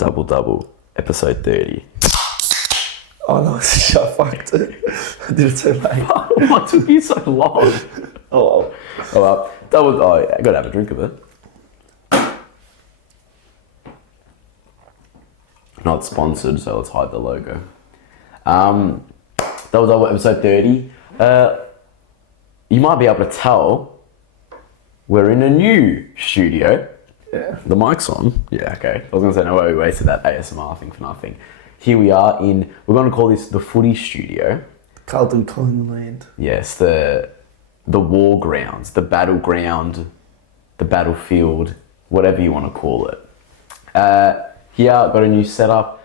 Double double, episode 30. Oh no, I fucked it. I did it so late. What took you so long? Oh, Well, double. Oh, I gotta have a drink of it. Not sponsored, so let's hide the logo. Double episode 30. You might be able to tell we're in a new studio. yeah. The mic's on. Yeah, okay. I was gonna say no way we wasted that ASMR thing for nothing. Here we are we're gonna call this the footy studio. Carlton, Collingwood. Yes, the war grounds, the battleground, the battlefield, whatever you want to call it. Here, got a new setup,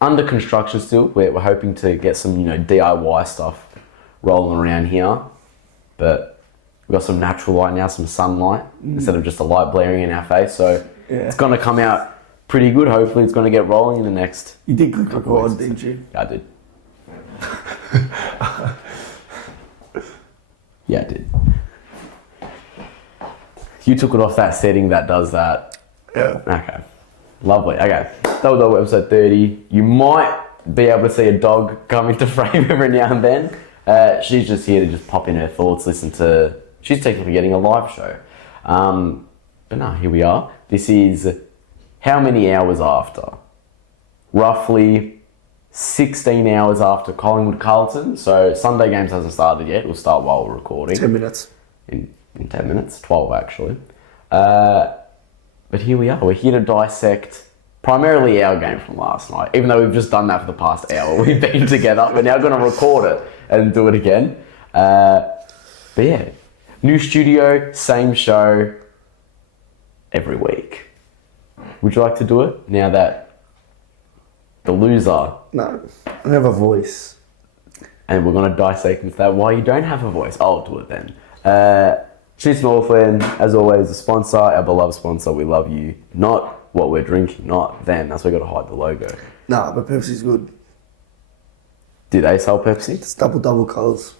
under construction still. We're hoping to get some DIY stuff rolling around here, but we've got some natural light now, some sunlight instead of just a light blaring in our face. So it's gonna come out pretty good. Hopefully, it's gonna get rolling in the next. You did click record, didn't you? Yeah, I did. Yeah, I did. You took it off that setting that does that. Yeah. Okay. Lovely. Okay. Double episode 30. You might be able to see a dog come into frame every now and then. She's just here to just pop in her thoughts, listen to... She's technically getting a live show. But no, here we are. This is how many hours after? Roughly 16 hours after Collingwood Carlton. So Sunday games hasn't started yet. It'll start while we're recording. 10 minutes. In 10 minutes. 12 actually. But here we are. We're here to dissect primarily our game from last night. Even though we've just done that for the past hour. We've been together. We're now going to record it and do it again. But yeah. New studio, same show every week. Would you like to do it now that the loser... No, I don't have a voice. And we're going to dissect into that why you don't have a voice. I'll do it then. She's Northland, as always, a sponsor, our beloved sponsor. We love you. Not what we're drinking, not them. That's why we got to hide the logo. Nah, but Pepsi's good. Do they sell Pepsi? It's double colours.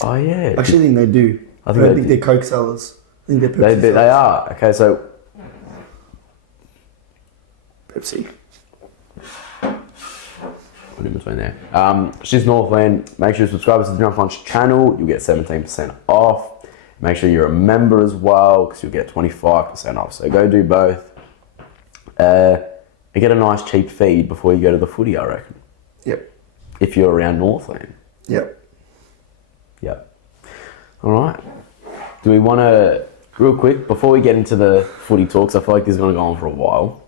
Oh, yeah. I actually think they do. I don't think they're Coke sellers. I think they're Pepsi sellers. They are. Okay, so... Pepsi. In between there. She's Northland. Make sure you subscribe to the Jumper Punch channel. You'll get 17% off. Make sure you're a member as well because you'll get 25% off. So go do both. And get a nice cheap feed before you go to the footy, I reckon. Yep. If you're around Northland. Yep. Yep. All right. Do we want to, real quick, before we get into the footy talks, I feel like this is going to go on for a while.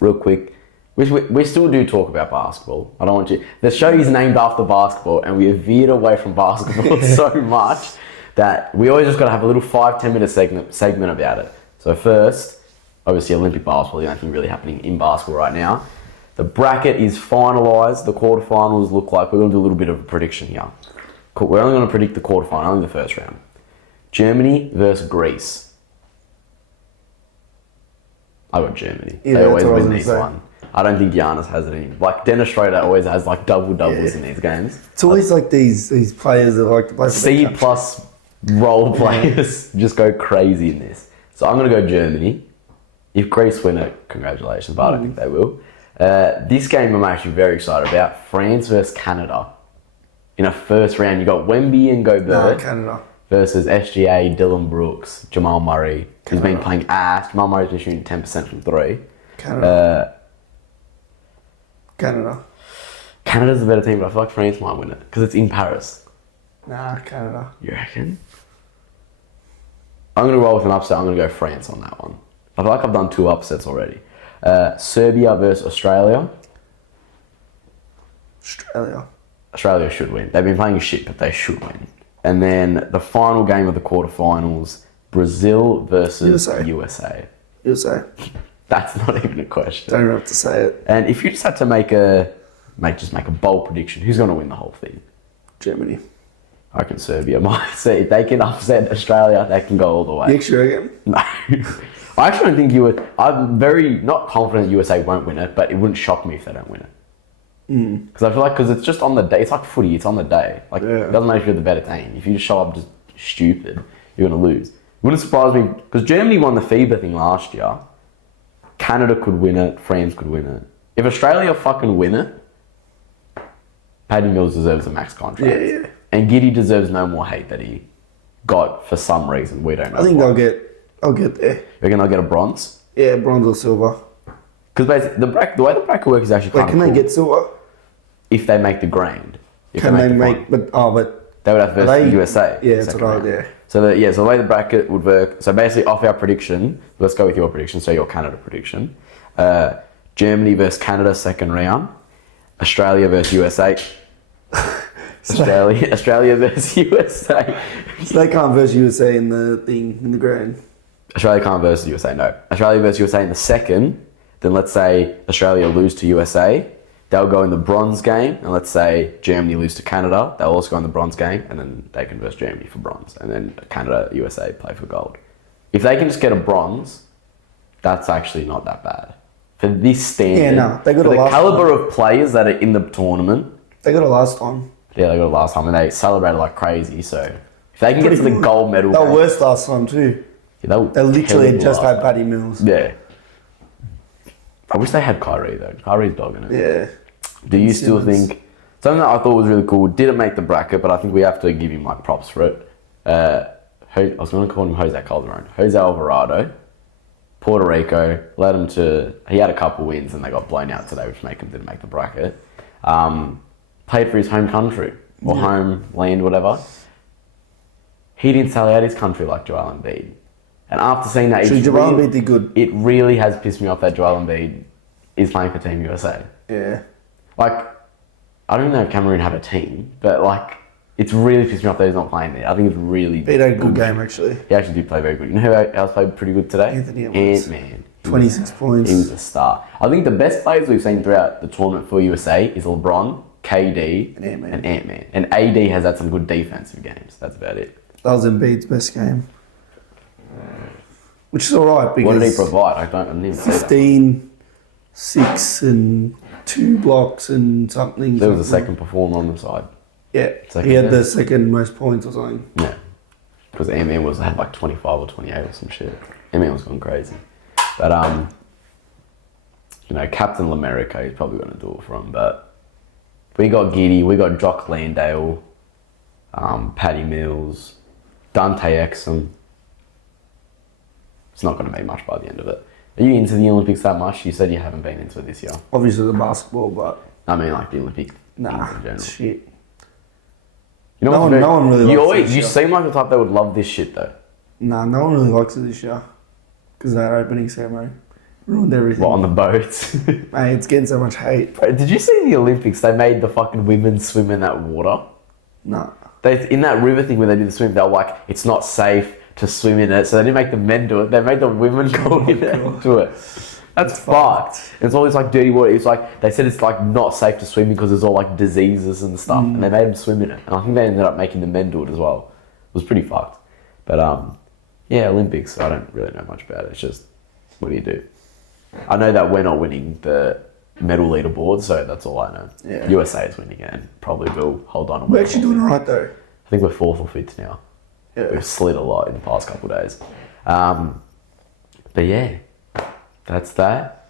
Real quick. We still do talk about basketball. I don't want you... The show is named after basketball and we have veered away from basketball so much that we always just got to have a little 5-10 minute segment about it. So first, obviously Olympic basketball, the only thing really happening in basketball right now. The bracket is finalised. The quarterfinals look like... We're going to do a little bit of a prediction here. We're only going to predict the quarterfinal, only the first round. Germany versus Greece. I got Germany. Yeah, they always win these one. I don't think Giannis has it in. Like, Dennis Schroeder always has like doubles in these games. It's always like these players that like to play for C plus role players just go crazy in this. So I'm going to go Germany. If Greece win it, congratulations, but I don't think they will. This game I'm actually very excited about. France versus Canada. In a first round, you got Wemby and Gobert Canada. versus SGA, Dylan Brooks, Jamal Murray. He's been playing ass. Jamal Murray's been shooting 10% from 3. Canada's Canada's a better team, but I feel like France might win it because it's in Paris. Nah, Canada. You reckon? I'm going to roll with an upset. I'm going to go France on that one. I feel like I've done 2 upsets already. Serbia versus Australia. Australia should win. They've been playing shit, but they should win. And then the final game of the quarterfinals, Brazil versus USA. That's not even a question. Don't even have to say it. And if you just had to make a bold prediction, who's going to win the whole thing? Germany. I reckon Serbia might. See, if they can upset Australia, they can go all the way. You actually reckon? No. I actually don't think I'm very not confident USA won't win it, but it wouldn't shock me if they don't win it. Because I feel like, because it's just on the day. It's like footy, it's on the day. Like, it doesn't matter if you're the better team. If you just show up just stupid, you're going to lose. It wouldn't surprise me, because Germany won the FIBA thing last year. Canada could win it. France could win it. If Australia fucking win it, Paddy Mills deserves a max contract. Yeah. And Giddy deserves no more hate that he got for some reason. We don't know. I think why. I'll get there. You reckon they'll get a bronze? Yeah, bronze or silver. Because basically, the way the bracket works is actually Wait, kind of can cool. they get silver? If they make the grand. If Can they the make? final. But They would have to versus they- the USA. Yeah, that's second what I round. yeah. So the way the bracket would work. So basically, off our prediction, let's go with your prediction. So your Canada prediction: Germany versus Canada second round, Australia versus USA. Australia versus USA. So they can't verse USA in the grand. Australia can't versus USA. No, Australia versus USA in the second. Then let's say Australia lose to USA. They'll go in the bronze game, and let's say Germany lose to Canada. They'll also go in the bronze game, and then they can verse Germany for bronze, and then Canada, USA play for gold. If they can just get a bronze, that's actually not that bad for this standard. Yeah, no, they got for a the last caliber of players that are in the tournament. They got it last time. Yeah, they got it last time, and they celebrated like crazy. So if they can get to the gold medal, They were game, worse last time too. yeah, They literally had just had had Paddy Mills. Yeah. I wish they had Kyrie though. Kyrie's dogging it. Yeah. Do you still Simmons. think something that I thought was really cool? Didn't make the bracket, but I think we have to give him like props for it. I was going to call him Jose Calderon, Jose Alvarado, Puerto Rico. Led him to. He had a couple wins and they got blown out today, which didn't make the bracket. Played for his home country or home land, whatever. He didn't sell out his country like Joel Embiid. And after seeing that, So Joel Embiid did good. it really has pissed me off that Joel Embiid is playing for Team USA. Yeah. Like, I don't know if Cameroon have a team, but like, it's really pissed me off that he's not playing there. I think it's really. He had a good game actually. He actually did play very good. You know who else played pretty good today? Anthony Edwards. Ant-Man. 26 points. He was a star. I think the best players we've seen throughout the tournament for USA is LeBron, KD, And Ant-Man. and Ant-Man. And AD has had some good defensive games. That's about it. That was Embiid's best game. Which is alright because What did he provide? I didn't even see that. 15, 6 and 2 blocks and something. There was a something. second performer on the side. Yeah. Second He had the best. second most points or something. Yeah. Because Ant-Man had like 25 or 28 or some shit. Ant-Man was going crazy. But, Captain L'America, he's probably going to do it for him. But we got Giddy, we got Jock Landale, Paddy Mills, Dante Exum. It's not going to be much by the end of it. Are you into the Olympics that much? You said you haven't been into it this year. Obviously the basketball, but I mean, like the Olympic nah, things in general. shit. You know No what's one- no one really You likes always, this you year. seem like the type that would love this shit though. Nah, no one really likes it this year. Because that opening ceremony ruined everything. What, on the boats? Mate, it's getting so much hate. Bro, did you see the Olympics? They made the fucking women swim in that water. Nah. They in that river thing where they did the swim, they were like, it's not safe to swim in it, so they didn't make the men do it. They made the women go in there and do it. That's fucked. It's all this like dirty water. It's like they said it's like not safe to swim because there's all like diseases and stuff, and they made them swim in it. And I think they ended up making the men do it as well. It was pretty fucked. But yeah, Olympics. I don't really know much about it. It's just what do you do? I know that we're not winning the medal leaderboard, so that's all I know. Yeah. USA is winning it and probably will hold on. And We're win. actually doing alright though. I think we're 4th or 5th now. Yeah. We've slid a lot in the past couple of days. But yeah, that's that.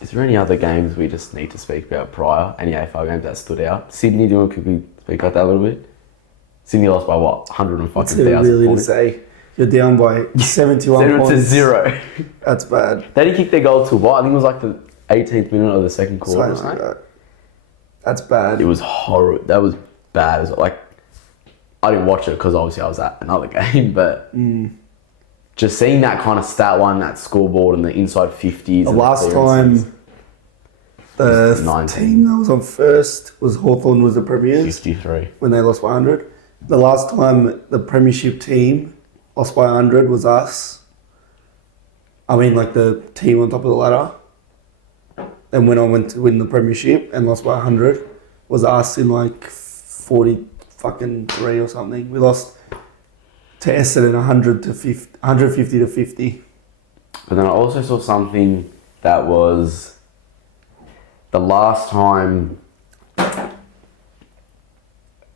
Is there any other games we just need to speak about prior? Any AFL games that stood out? Sydney, do you want to quickly speak about that a little bit? Sydney lost by what? 100 What's fucking there thousand really to points. say? You're down by 71 7 points. to 0. That's bad. They didn't kick their goal till what? I think it was like the 18th minute of the second quarter. Something like Right? that. That's bad. It was horrible. That was bad. As well. Like, I didn't watch it because obviously I was at another game, but just seeing that kind of stat line, that scoreboard and the inside 50s. The and last clearances, time the 19. team that was on first was Hawthorn was the premiers 53. when they lost by 100. The last time the premiership team lost by 100 was us. I mean, like the team on top of the ladder. And when I went to win the premiership and lost by 100 was us in like 40 fucking 3 or something. We lost to Essendon 150 to 50. But then I also saw something that was the last time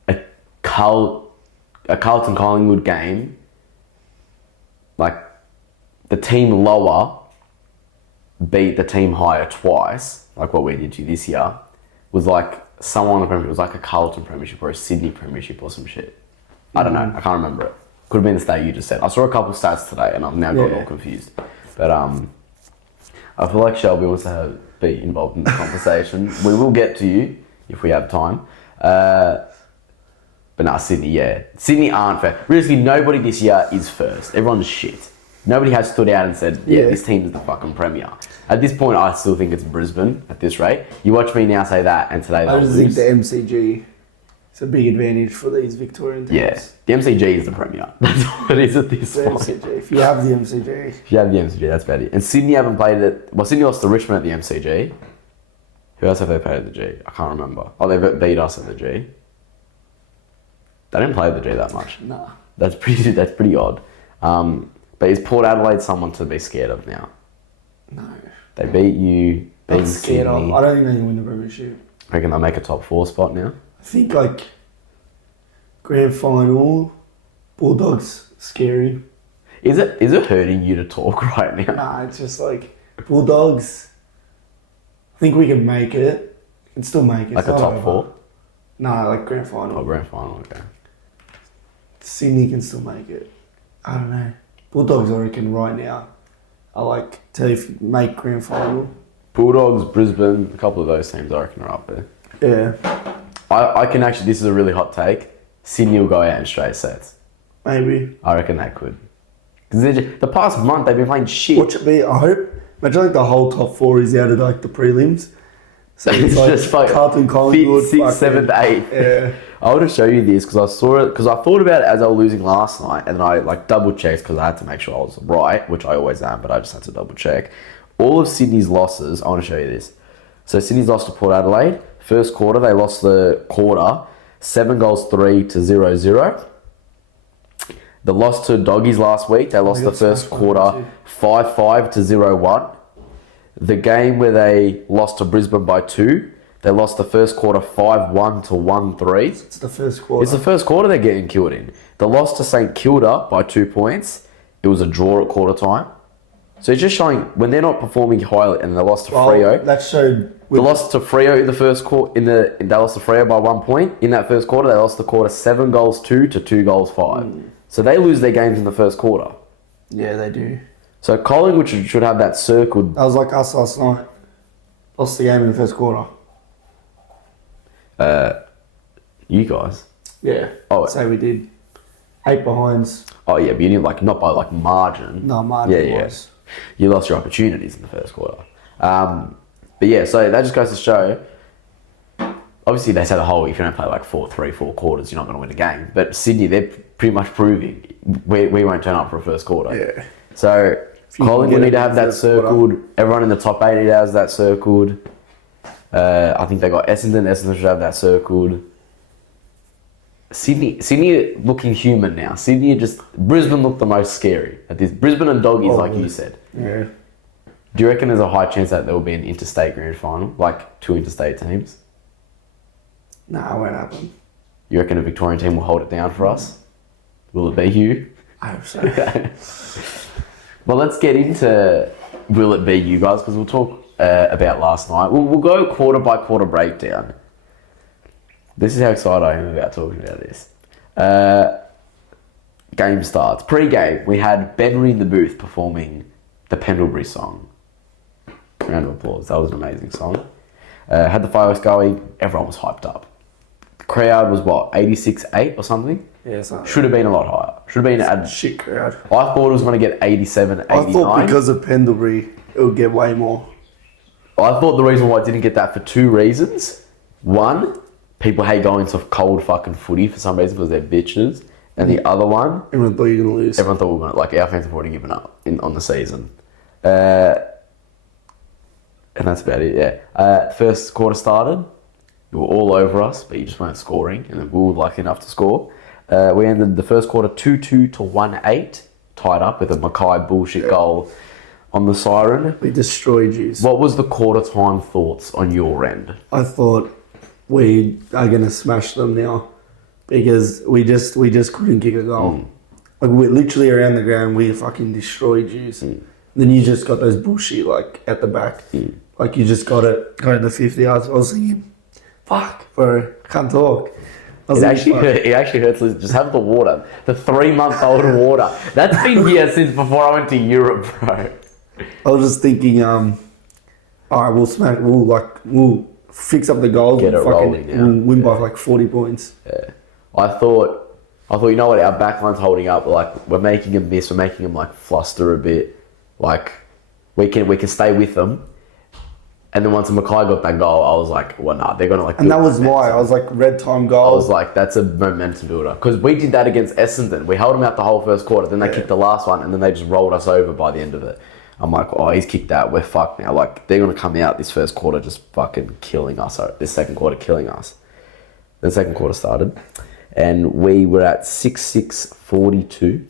a Carlton Collingwood game, like the team lower beat the team higher twice, like what we did to you this year, was like someone on the Premiership. It was like a Carlton Premiership or a Sydney Premiership or some shit. I don't know. I can't remember it. Could have been the stat you just said. I saw a couple stats today and I've now got all confused. But I feel like Shelby wants to be involved in the conversation. We will get to you if we have time. But nah, Sydney, yeah. Sydney aren't fair. Really, nobody this year is first. Everyone's shit. Nobody has stood out and said, this team is the fucking Premier. At this point, I still think it's Brisbane at this rate. You watch me now say that and today I just think the MCG is a big advantage for these Victorian teams. Yeah, the MCG is the Premier. That's what it is at this point. MCG. If you have the MCG. If you have the MCG, that's about it. And Sydney haven't played it. Well, Sydney lost to Richmond at the MCG. Who else have they played at the G? I can't remember. Oh, they beat us at the G. They didn't play at the G that much. Nah. That's pretty odd. But is Port Adelaide someone to be scared of now? No. They beat you. Not scared of. I don't think they can win the Premiership. Reckon they'll make a top 4 spot now? I think like grand final, Bulldogs scary. Is it hurting you to talk right now? Nah, it's just like Bulldogs. I think we can make it. We can still make it. Like a top 4? Nah, like grand final. Oh, grand final, okay. Sydney can still make it. I don't know. Bulldogs, I reckon, right now, I like to if you make grand final. Bulldogs, Brisbane, a couple of those teams I reckon are up there. Yeah. I can actually, this is a really hot take. Sydney will go out in straight sets. Maybe. I reckon they could. Because the past month they've been playing shit. Watch it be, I hope. Imagine like the whole top 4 is out of like the prelims. So it's like just like Carlton, Collingwood, 5th, 6th, 7th, 8th. Yeah. I want to show you this because I saw it, because I thought about it as I was losing last night and then I like double checked because I had to make sure I was right, which I always am, but I just had to double check. All of Sydney's losses, I want to show you this. So Sydney's lost to Port Adelaide. First quarter, they lost the quarter 7-3 to 0-0. The loss to Doggies last week, they lost the first quarter 5-5 to 0-1. The game where they lost to Brisbane by 2, they lost the first quarter 5-1 to 1-3. It's the first quarter. It's the first quarter they're getting killed in. The loss to St Kilda by 2 points, it was a draw at quarter time. So it's just showing when they're not performing highly, and they lost to Freo. That showed. They lost to Freo in the first quarter. They lost to Freo by 1 point in that first quarter. They lost the quarter 7-2 to 2-5. So they lose their games in the first quarter. Yeah, they do. So Collingwood should have that circled. That was like us last night. Lost the game in the first quarter. You guys. Yeah. Oh, so we did. 8 behinds. Oh yeah, but you didn't like not by like margin. No, margin Yeah. was. You lost your opportunities in the first quarter. But yeah, so that just goes to show. Obviously, they say the whole if you don't play like 4 quarters, you're not going to win a game. But Sydney, they're pretty much proving we won't turn up for a first quarter. Yeah. So Collingwood need to have that circled. Everyone in the top 8 has that circled. I think they got Essendon. Essendon should have that circled. Sydney looking human now. Brisbane looked the most scary at this. Brisbane and Doggies, like you said. Yeah. Do you reckon there's a high chance that there will be an interstate grand final, like 2 interstate teams? Nah, it won't happen. You reckon a Victorian team will hold it down for us? Will it be you? I hope so. Well, let's get into will it be you guys, because we'll talk about last night. We'll go quarter by quarter breakdown. This is how excited I am about talking about this. Game starts. Pre-game, we had Benry in the booth performing the Pendlebury song. Round of applause. That was an amazing song. Had the fireworks going. Everyone was hyped up. The crowd was what, 86-8 or something? Yeah, something. Should have been a lot higher. Should have been a shit crowd. I thought it was going to get 87, 89. I thought because of Pendlebury, it would get way more. I thought the reason why I didn't get that for 2 reasons. One, people hate going to cold fucking footy for some reason because they're bitches. And the other one, everyone thought you were going to lose. Everyone thought we were going to, like, our fans have already given up on the season. And that's about it, yeah. First quarter started. You were all over us, but you just weren't scoring. And then we were lucky enough to score. We ended the first quarter 2-2 to 1-8. Tied up with a Mackay bullshit goal on the siren. We destroyed you. What was the quarter time thoughts on your end? I thought we are going to smash them now because we just couldn't kick a goal. Like we literally around the ground, we fucking destroyed you. Then you just got those bullshit like at the back. Like you just got it going to 50 yards. I was thinking, fuck, bro, I can't talk. It actually hurts. Just have the water, the 3-month-old water. That's been here since before I went to Europe, bro. I was just thinking, all right, we'll fix up the goals. Get and it rolling, We'll win by like 40 points. Yeah. I thought, you know what, our backline's holding up. Like we're making them miss. We're making them like fluster a bit. Like we can stay with them. And then once Mackay got that goal, I was like, well, nah, they're gonna like. And that was why I was like, red time goal. I was like, that's a momentum builder because we did that against Essendon. We held them out the whole first quarter. Then they kicked the last one, and then they just rolled us over by the end of it. I'm like, oh, he's kicked that. We're fucked now. Like they're gonna come out this first quarter just fucking killing us. Or this second quarter killing us. The second quarter started, and we were at 6-6-42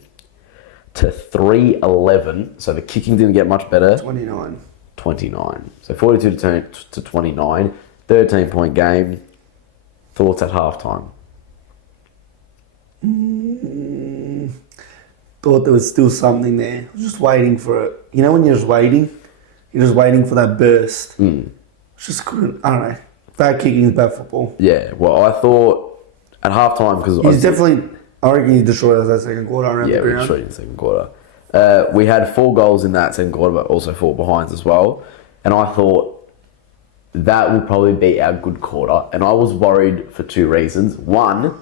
to 3-11. So the kicking didn't get much better. 29. So 42 to 29. 13-point game. Thoughts at halftime? Thought there was still something there. I was just waiting for it. You know when you're just waiting for that burst. Just couldn't. I don't know. Bad kicking is bad football. Yeah. Well, I thought at halftime because I reckon he destroyed us that second quarter. We destroyed in the second quarter. We had 4 goals in that second quarter, but also 4 behinds as well. And I thought that would probably be our good quarter. And I was worried for 2 reasons. 1,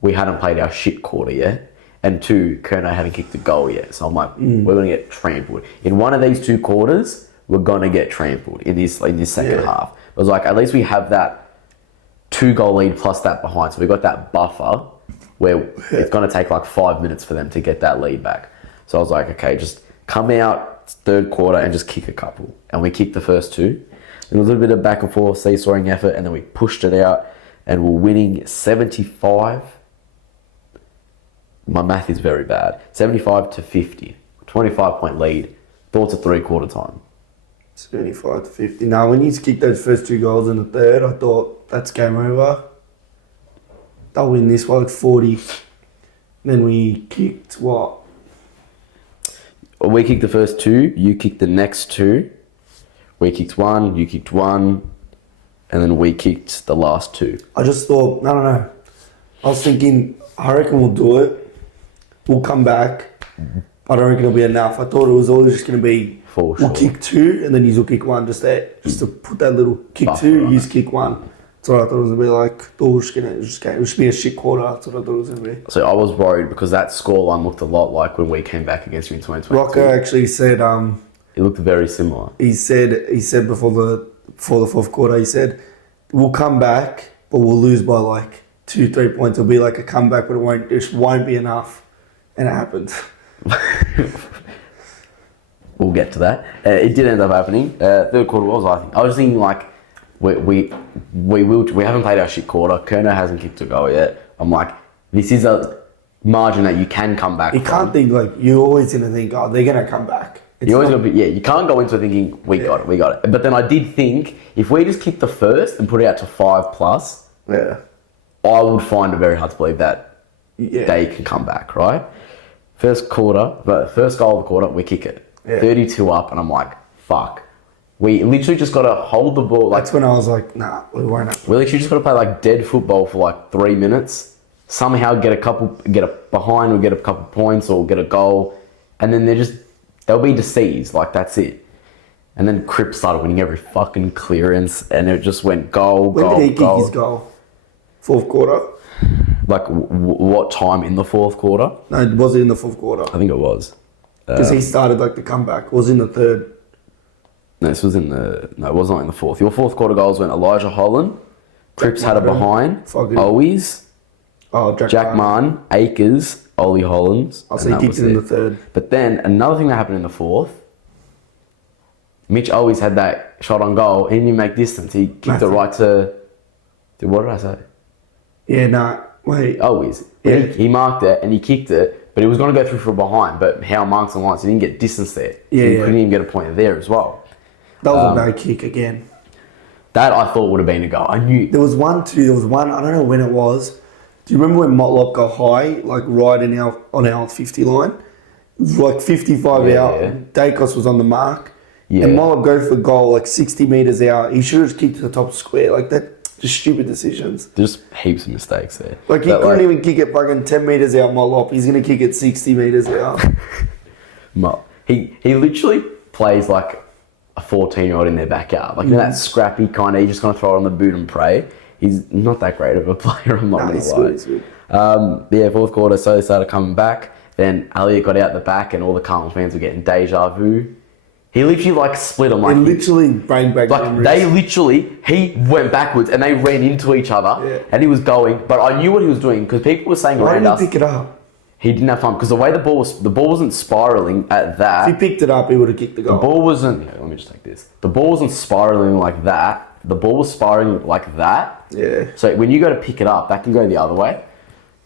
we hadn't played our shit quarter yet. And 2, Kerno hadn't kicked a goal yet. So I'm like, we're going to get trampled. In one of these 2 quarters, we're going to get trampled in this second half. I was like, at least we have that 2-goal lead plus that behind. So we got that buffer where it's going to take like 5 minutes for them to get that lead back. So I was like, okay, just come out third quarter and just kick a couple. And we kicked the first 2. There was a little bit of back and forth, seesawing effort, and then we pushed it out and we're winning 75. My math is very bad. 75 to 50. 25-point lead. Thoughts at 3-quarter time. 75 to 50. Now, when you kicked those first 2 goals in the third, I thought that's game over. They'll win this one at 40. Then we kicked what? We kicked the first 2. You kicked the next 2. We kicked 1. You kicked 1. And then we kicked the last 2. I just thought, no. I was thinking, I reckon we'll do it. We'll come back. I don't reckon it'll be enough. I thought it was always just going to be, we'll kick 2 and then you'll kick 1 just to put that little kick buffer 2, you kick 1. That's what I thought it was going to be like. It should be a shit quarter. That's what I thought it was going to be. So I was worried because that scoreline looked a lot like when we came back against you in 2022. Rocco actually said... it looked very similar. He said before the 4th quarter, he said, we'll come back, but we'll lose by like 2-3 points. It'll be like a comeback, but it won't be enough. And it happened. We'll get to that. It did end up happening. Third quarter was, I think. I was thinking like, we haven't played our shit quarter. Kerno hasn't kicked a goal yet. I'm like, this is a margin that you can come back. You can't think like, you're always going to think, oh, they're going to come back. You can't go into it thinking, we got it. But then I did think, if we just kick the first and put it out to 5+, I would find it very hard to believe that they can come back, right? First goal of the quarter, we kick it. 32 up, and I'm like, fuck. We literally just got to hold the ball. That's when I was like, nah, we won't. We literally just got to play like dead football for like 3 minutes. Somehow get a behind or get a couple points or get a goal. And then they'll be deceased. Like, that's it. And then Cripps started winning every fucking clearance, and it just went goal. When did he kick his goal? 4th quarter? Like, what time in the 4th quarter? No, was it in the 4th quarter? I think it was. Because he started like the comeback. It was in the 3rd. No, it was not in the 4th. Your 4th quarter goals went Elijah Holland, Cripps had a behind, Owies, Jack Mann, Akers, Ollie Hollands. So he kicked it in the 3rd. But then another thing that happened in the 4th, Mitch Owies had that shot on goal. He didn't make distance. He kicked it right to... What did I say? Yeah, no, wait. Owies. Yeah. He marked it and he kicked it, but he was going to go through for a behind. But how marks and lines, he didn't get distance there. So he couldn't even get a point there as well. That was a bad kick again. That I thought would have been a goal. I knew. There was one, I don't know when it was. Do you remember when Motlop got high, like right on our 50 line? like 55 Yeah, out. yeah. Dacos was on the mark. Yeah. And Mollop goes for goal like 60 metres out. He should have just kicked to the top square. Like that, just stupid decisions. There's heaps of mistakes there. Like he couldn't even kick it fucking 10 metres out Mollop. He's going to kick it 60 metres out. He literally plays like a 14-year-old in their backyard. Like, you know, that scrappy kind of, he's just going to throw it on the boot and pray. He's not that great of a player, I'm not going to lie. He's good. Yeah, fourth quarter, so they started coming back. Then Elliot got out the back and all the Carlton fans were getting deja vu. He literally like split them. Like, It literally bring back like memories. he went backwards and they ran into each other. Yeah. And he was going, but I knew what he was doing because people were saying Why around didn't us, he pick it up? he didn't have time because the way the ball wasn't spiraling at that. If he picked it up, he would have kicked the The goal. ball wasn't. Yeah, let me just take this. The ball wasn't spiraling like that. The ball was spiraling like that. Yeah. So when you go to pick it up, that can go the other way.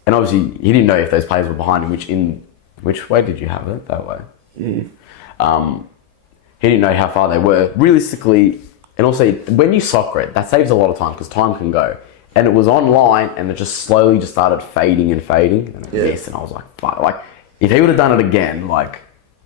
And obviously, he didn't know if those players were behind him. Which way did you have it? That way. He didn't know how far they were. Realistically, and also when you soccer it, that saves a lot of time because time can go. And it was online, and it just slowly just started fading and fading. And I missed, and I was like, fuck. Like, if he would have done it again, like,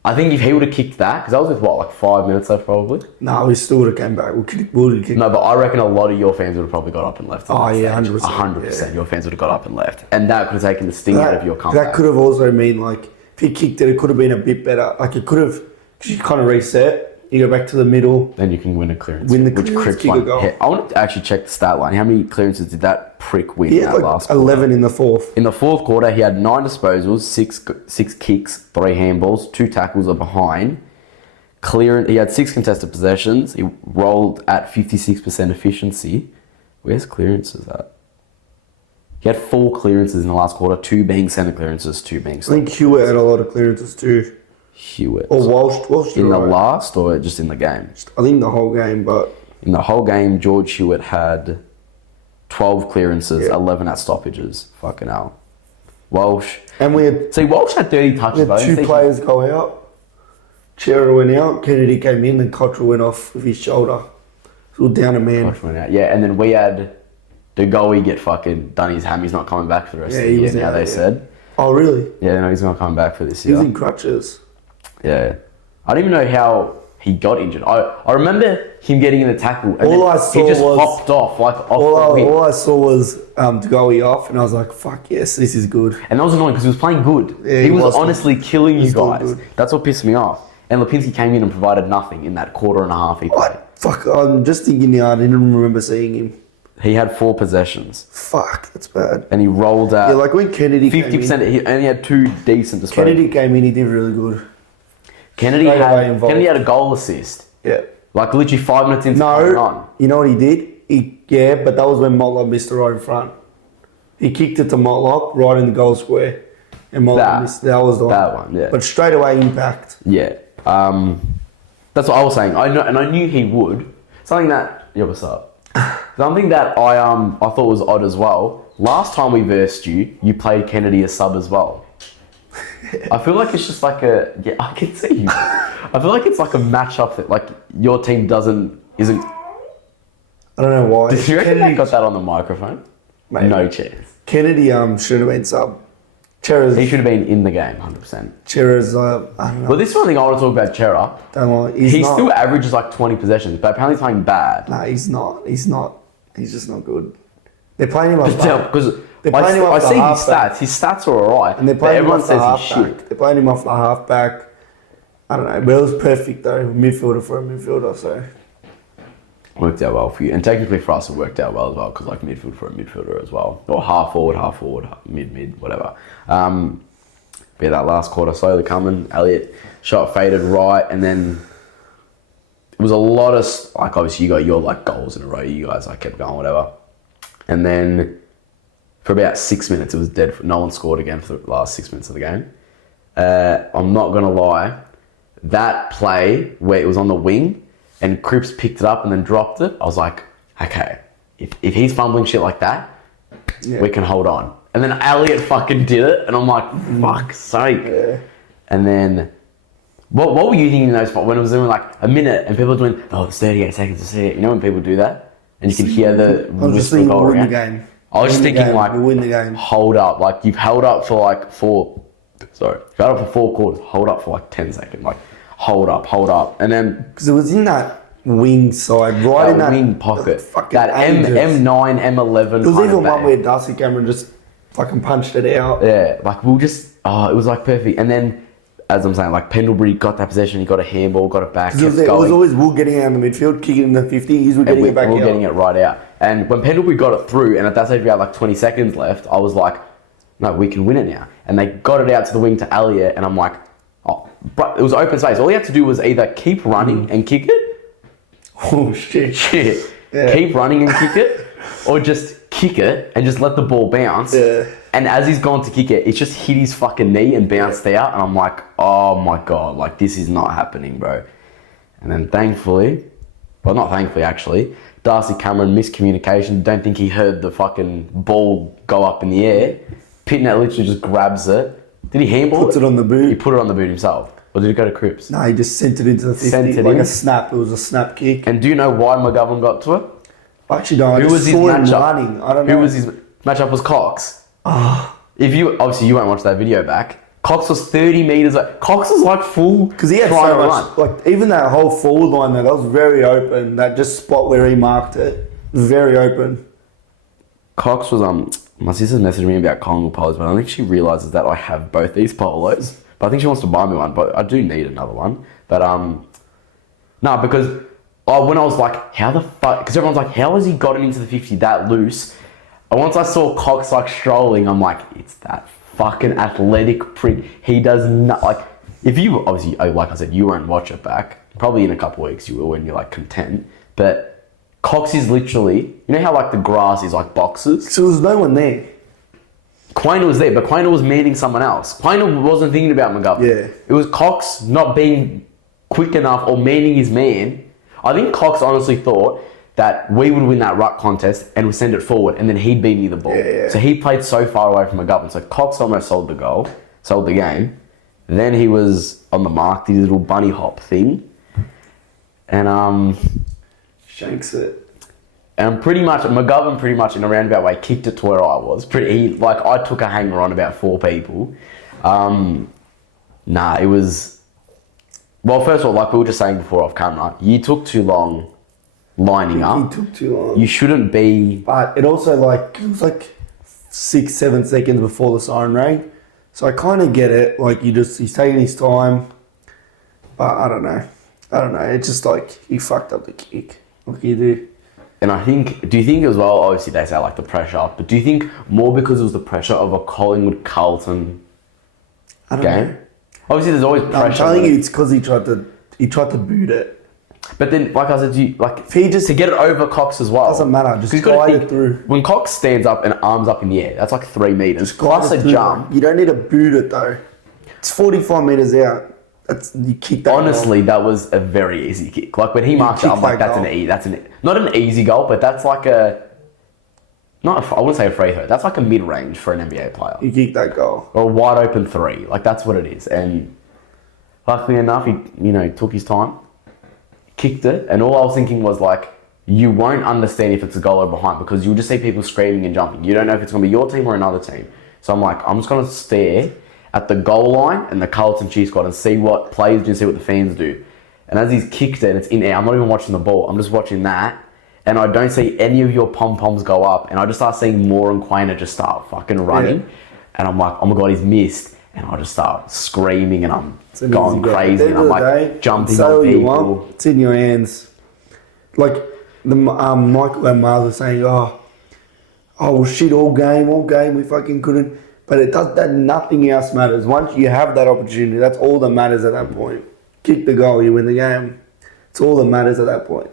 I think if he would have kicked that, because I was with what, like 5 minutes left probably? No, we still would have came back. We would have kicked. No, but I reckon a lot of your fans would have probably got up and left. Oh, yeah, 100%. 100%. Your fans would have got up and left. And that could have taken the sting out of your comeback. That could have also mean, like, if he kicked it, it could have been a bit better. Like, it could have, because you kind of reset, you go back to the middle. Then you can win a clearance. Win the which clearance, Cripps kick a won. goal. Yeah, I want to actually check the stat line. How many clearances did that prick win He that had like last 11 quarter? in the fourth. In the fourth quarter, he had 9 disposals, six kicks, 3 handballs, 2 tackles are behind. He had 6 contested possessions. He rolled at 56% efficiency. Where's clearances at? He had 4 clearances in the last quarter, 2 being centre clearances, 2 being I think Hewitt had a lot of clearances too. Hewitt. Or Walsh In the right. last or just in the game? I think the whole game, but In the whole game, George Hewitt had 12 clearances, Yeah. 11 at stoppages. Fucking hell. Walsh. and we had, See, Walsh had 30 touches, but I didn't 2 think players go out. Chera went out, Kennedy came in, and Cottrell went off with his shoulder. So we're down a man. Walsh went out. Yeah, and then we had the goalie get fucking done his ham. He's not coming back for the rest Yeah, of he the year was now, out, they yeah. said. Oh, really? Yeah, no, he's not coming back for this He was year. in crutches. Yeah. I don't even know how he got injured. I remember him getting in the tackle and All then I saw he just was- hopped off, like off All the wing. I saw was Degoe off, and I was like, fuck yes, this is good. And that was annoying because he was playing good. Yeah, he he was was honestly killing you He's doing guys. good. That's what pissed me off. And Lipinski came in and provided nothing in that quarter and a half he played. I'm just thinking now, I didn't remember seeing him. He had 4 possessions Fuck, that's bad. and he rolled out Yeah, like when Kennedy 50%. He only had 2 decent disposals. Kennedy came in, he did really good. Kennedy straight away had involved. Kennedy had a goal assist. Yeah. Like literally 5 minutes into coming No, on. you know what he did? But that was when Motlop missed it right in front. He kicked it to Motlop right in the goal square. And Motlop missed. That was the one. That one, yeah. But straight away impact. Yeah. That's what I was saying. I knew he would. Something that what's up? Something that I thought was odd as well. Last time we versed you, you played Kennedy as sub as well. I feel like it's just like I can see you. I feel like it's like a matchup that like your team isn't. I don't know why. Did you reckon they got that on the microphone? Maybe. No chance. Kennedy should have been sub. He Chera's, should have been in the game, 100%. I don't know. Well, this is one thing I want to talk about Chera. Don't lie. He not. still averages like 20 possessions, but apparently he's playing bad. Nah, he's not. He's not. He's just not good. They're playing him up back. Because They're playing him I off the see his halfback. stats. His stats are alright. And they're But playing him everyone off the says he's halfback. shit. They're playing him off the halfback. I don't know. But it was perfect though. Midfielder for a midfielder, so. Worked out well for you. And technically for us, it worked out well as well, because like midfield for a midfielder as well. Or half forward, mid, whatever. But yeah, that last quarter slowly coming. Elliot shot faded right, and then it was a lot of, like obviously you got your like goals in a row. You guys like kept going, whatever. And then for about 6 minutes, it was dead. No one scored again for the last 6 minutes of the game. I'm not going to lie. That play where it was on the wing and Cripps picked it up and then dropped it, I was like, okay, if he's fumbling shit like that, we can hold on. And then Elliot fucking did it, and I'm like, fuck's sake. Yeah. And then, what were you thinking in those spots when it was doing like a minute and people were doing, oh, it's 38 seconds to see it. You know when people do that? And you can hear the I was just whisper thinking go we'll win the around. game. I was just Win the thinking game. like, We'll win the game. hold up. Like you've held up for like for Sorry. Go up for 4 quarters. Hold up for like 10 seconds. Like, hold up. And then... Because it was in that wing side, right in that wing pocket. Fucking That M9, M11 There was kind even of one bag. where Darcy Cameron just fucking punched it out. Yeah, like it was like perfect. And then, as I'm saying, like Pendlebury got that possession, he got a handball, got it back, kept It going. was always Will getting out in the midfield, kicking in the 50, he's were getting it back we were out. getting it right out. And when Pendlebury got it through, and at that stage we had like 20 seconds left, I was like, no, we can win it now. And they got it out to the wing to Elliott, and I'm like, oh, but it was open space. All he had to do was either keep running and kick it. Oh, shit. Yeah. Keep running and kick it, or just kick it and just let the ball bounce. Yeah. And as he's gone to kick it, it's just hit his fucking knee and bounced out. And I'm like, oh my God, like this is not happening, bro. And then thankfully, well, not thankfully actually, Darcy Cameron miscommunication. Don't think he heard the fucking ball go up in the air. Pitnet literally just grabs it. Did he handball Puts it on the boot. He put it on the boot himself. Or did it go to Cripps? No, he just sent it into the 50, Sent it like in. a snap. It was a snap kick. And do you know why McGovern got to it? Actually, no, I Who just was his saw him matchup? running. I don't know. Who was his matchup? Was Cox. If you obviously you won't watch that video back. Cox was 30 meters. Cox was like full Because he had try so to much, run. like even that whole forward line there, that was very open. That just spot where he marked it, very open. Cox was my sister's messaging me about Collingwood polos, but I don't think she realizes that I have both these polos. But I think she wants to buy me one, but I do need another one. But no, because when I was like, how the fuck? Because everyone's like, how has he gotten into the 50 that loose? And once I saw Cox like strolling, I'm like, it's that fucking athletic prick. He does not like. If you obviously, like I said, you won't watch it back. Probably in a couple of weeks you will when you're like content. But Cox is literally, you know how like the grass is like boxes. So there was no one there. Quainer was there, but Quainer was manning someone else. Quainer wasn't thinking about McGovern. Yeah. It was Cox not being quick enough or manning his man. I think Cox honestly thought that we would win that ruck contest and would send it forward, and then he'd be near the ball. Yeah. So he played so far away from McGovern. So Cox almost sold the game. Then he was on the mark, did his little bunny hop thing. And Shanks it. And McGovern pretty much in a roundabout way kicked it to where I was. I took a hanger on about 4 people. It was... Well, first of all, like we were just saying before off camera, you took too long lining up. He took too long. You shouldn't be... But it also it was like 6-7 seconds before the siren rang. So I kind of get it. Like he's taking his time. But I don't know. It's just like he fucked up the kick. Like you do. And do you think as well, obviously they say like the pressure, but do you think more because it was the pressure of a Collingwood Carlton I don't game? know. Obviously there's always pressure. I'm telling you, it's because he tried to boot it. But then, like I said, If he just to get it over Cox as well. doesn't matter. Just 'Cause you gotta glide think, it through. When Cox stands up and arms up in the air, that's like 3 meters. Glide Plus it a through. jump. You don't need to boot it though. It's 45 meters out. You kick that. Honestly, that was a very easy kick. Like when he marks it, I'm like, that's not an easy goal, but that's like I wouldn't say a free throw. That's like a mid-range for an NBA player. You kick that goal. Or a wide open 3. Like that's what it is. And luckily enough, he took his time, kicked it, and all I was thinking was like, you won't understand if it's a goal or behind because you'll just see people screaming and jumping. You don't know if it's going to be your team or another team. So I'm like, I'm just going to stare at the goal line and the Carlton cheer squad and see what players do and see what the fans do. And as he's kicked it and it's in air, I'm not even watching the ball. I'm just watching that. And I don't see any of your pom-poms go up. And I just start seeing Moore and Quainer just start fucking running. Yeah. And I'm like, oh my God, he's missed. And I just start screaming and I'm going crazy. And I'm like jumping on people. It's in your hands. Like the Michael and Mars were saying, well, shit, all game, we fucking couldn't. But it does that. Nothing else matters. Once you have that opportunity, that's all that matters at that point. Kick the goal, you win the game. It's all that matters at that point.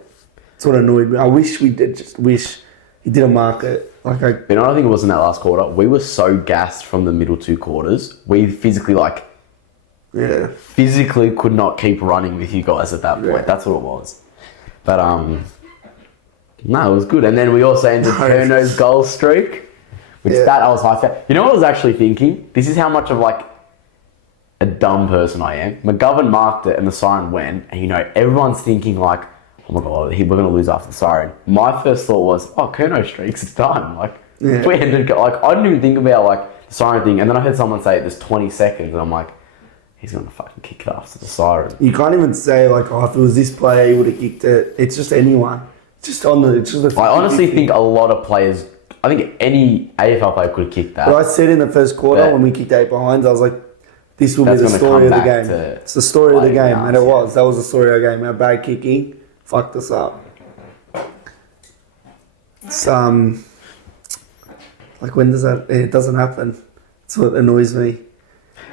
It's what annoyed me. I wish he didn't mark it. I think it was in that last quarter. We were so gassed from the middle 2 quarters. We physically could not keep running with you guys at that point. Yeah. That's what it was. But no, it was good. And then we also ended Perno's goal streak. That I was hyped at. You know what I was actually thinking? This is how much of like a dumb person I am. McGovern marked it and the siren went, and everyone's thinking like, oh my God, we're going to lose after the siren. My first thought was, Kerno streaks, it's done. Like, we ended, like I didn't even think about like siren thing, and then I heard someone say there's 20 seconds, and I'm like, he's gonna fucking kick it after the siren. You can't even say like, oh, if it was this player, he would have kicked it. It's just anyone. It's just I honestly think a lot of players. I think any AFL player could have kicked that. But I said in the first quarter when we kicked 8 behinds, I was like, this will be the story of the game. It's the story of the game, and it was. That was the story of the game. Our bad kicking fucked us up. It's like, when does that? It doesn't happen. That's what annoys me.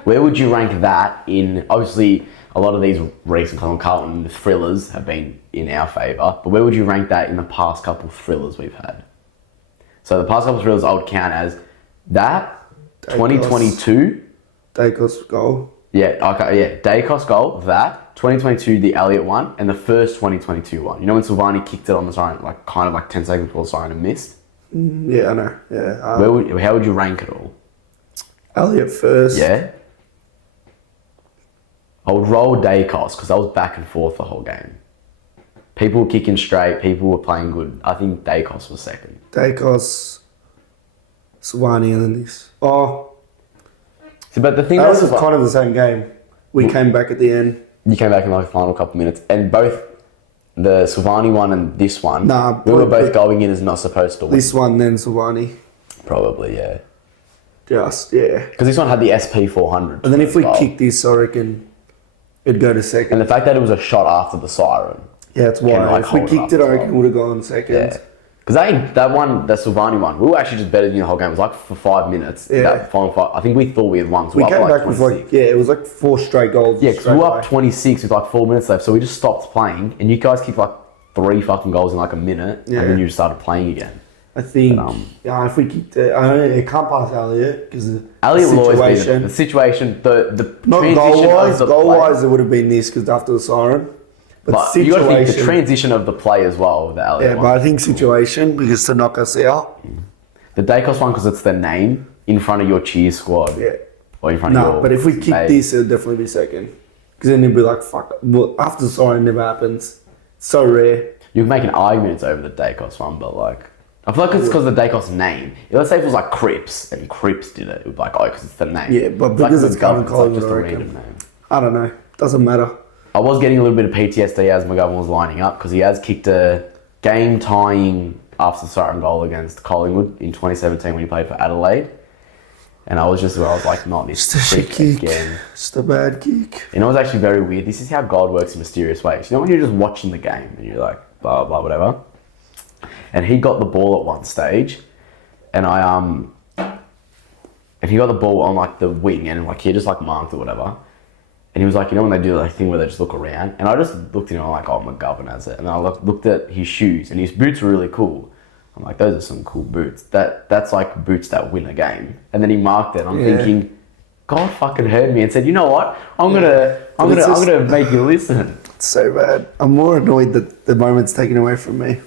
Where would you rank that in? Obviously, a lot of these recent Carlton thrillers have been in our favour, but where would you rank that in the past couple thrillers we've had? So the past couple thrillers I would count as that, 2022. Dacos goal. Yeah, okay, yeah. Dacos goal, that, 2022, the Elliott one, and the first 2022 one. You know when Silvani kicked it on the siren, like kind of like 10 seconds before the siren and missed? Yeah, I know. Yeah. How would you rank it all? Elliott first. Yeah. I would roll Dacos because I was back and forth the whole game. People were kicking straight, people were playing good. I think Dacos was second. Dacos, Silvani, and then this. Oh. So, but the thing that was kind of the same game. We came back at the end. You came back in like the final couple of minutes, and both the Silvani one and this one, we were both going in as not supposed to win. This one, then Silvani. Probably, yeah. Just, yeah. Because this one had the SP 400. And then if we kicked this, I reckon it'd go to second. And the fact that it was a shot after the siren. Yeah, that's why. Like, if we kicked it, I reckon it would have gone second. Yeah. Because that one, the Silvani one, we were actually just better than the whole game. It was like for 5 minutes. Yeah. That final 5. I think we thought we had won. So we came like back with like, it was like 4 straight goals. Yeah, because we were up 26 with like 4 minutes left. So we just stopped playing. And you guys kicked like 3 fucking goals in like a minute. Yeah. And then you just started playing again. I think, if we kicked it, I don't know, it can't pass Elliott because Elliott will always be the situation, the not transition goal-wise, it would have been this because after the siren. But you got to think the transition of the play as well, the Elliott one. But I think situation, because to knock us out. The Dacos one, because it's the name in front of your cheer squad. Yeah. Or in front of your... No, but if we kick this, it'll definitely be second. Because then it'll be like, fuck. Well, after the siren, never happens. It's so rare. You can make an argument over the Dacos one, but like... I feel like it's because of the Dacos name. Let's say if it was like Crips, and Crips did it, it would be like, oh, because it's the name. Yeah, but because it's Collingwood, it's like just a random name. I don't know. Doesn't matter. I was getting a little bit of PTSD as McGovern was lining up because he has kicked a game-tying after the siren goal against Collingwood in 2017 when he played for Adelaide. And I was like, not this kick again. Just a bad kick. You know, it was actually very weird. This is how God works in mysterious ways. You know when you're just watching the game and you're like, blah, blah, whatever. And he got the ball at one stage and and he got the ball on like the wing and like he just like marked or whatever. And he was like, you know when they do that thing where they just look around? And I just looked at him, I'm like, oh, McGovern has it. And then I looked at his shoes, and his boots were really cool. I'm like, those are some cool boots. That's like boots that win a game. And then he marked it, and I'm thinking, God fucking heard me and said, you know what? I'm gonna make you listen. It's so bad. I'm more annoyed that the moment's taken away from me.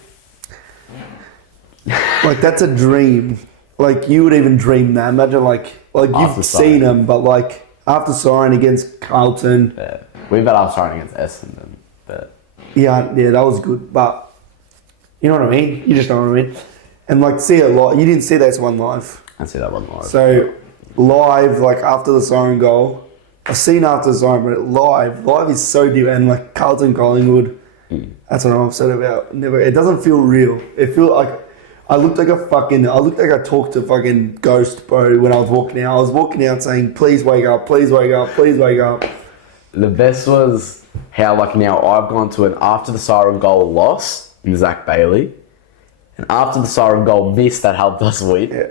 Like, that's a dream. Like, you would even dream that. Imagine like you've seen him, but like, after siren against Carlton. Yeah. We've had our siren against Essendon. But... Yeah, that was good. But you know what I mean? You just know what I mean? And like, see it live. You didn't see that one live. I see that one live. So, live, like after the siren goal, I've seen after the siren, but live is so deep. And like Carlton, Collingwood, that's what I'm upset about. It doesn't feel real. It feels like I looked like I talked to fucking ghost, bro, when I was walking out. I was walking out saying, please wake up, please wake up, please wake up. The best was how, like, now I've gone to an after the siren goal loss in Zach Bailey, and after the siren goal miss that helped us win. Yeah.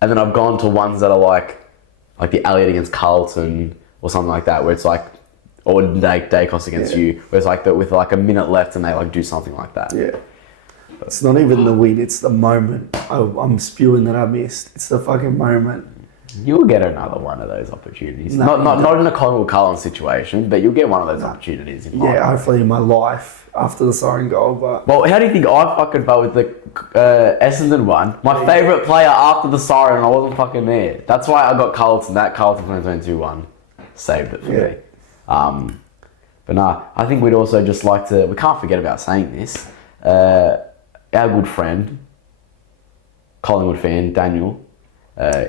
And then I've gone to ones that are like the Elliott against Carlton or something like that, where it's like, or Dacos against you, where it's like with like a minute left and they like do something like that. Yeah. It's not even the win, it's the moment. I'm spewing that I missed. It's the fucking moment. You'll get another one of those opportunities. No, not in a Collingwood Carlton situation, but you'll get one of those opportunities. Hopefully in my life after the siren goal. But well, how do you think I fucking felt with the Essendon one? My favourite player after the siren, I wasn't fucking there. That's why I got Carlton. That Carlton 2022 one saved it for me. But nah, I think we'd also just like to. We can't forget about saying this. Our good friend, Collingwood fan, Daniel,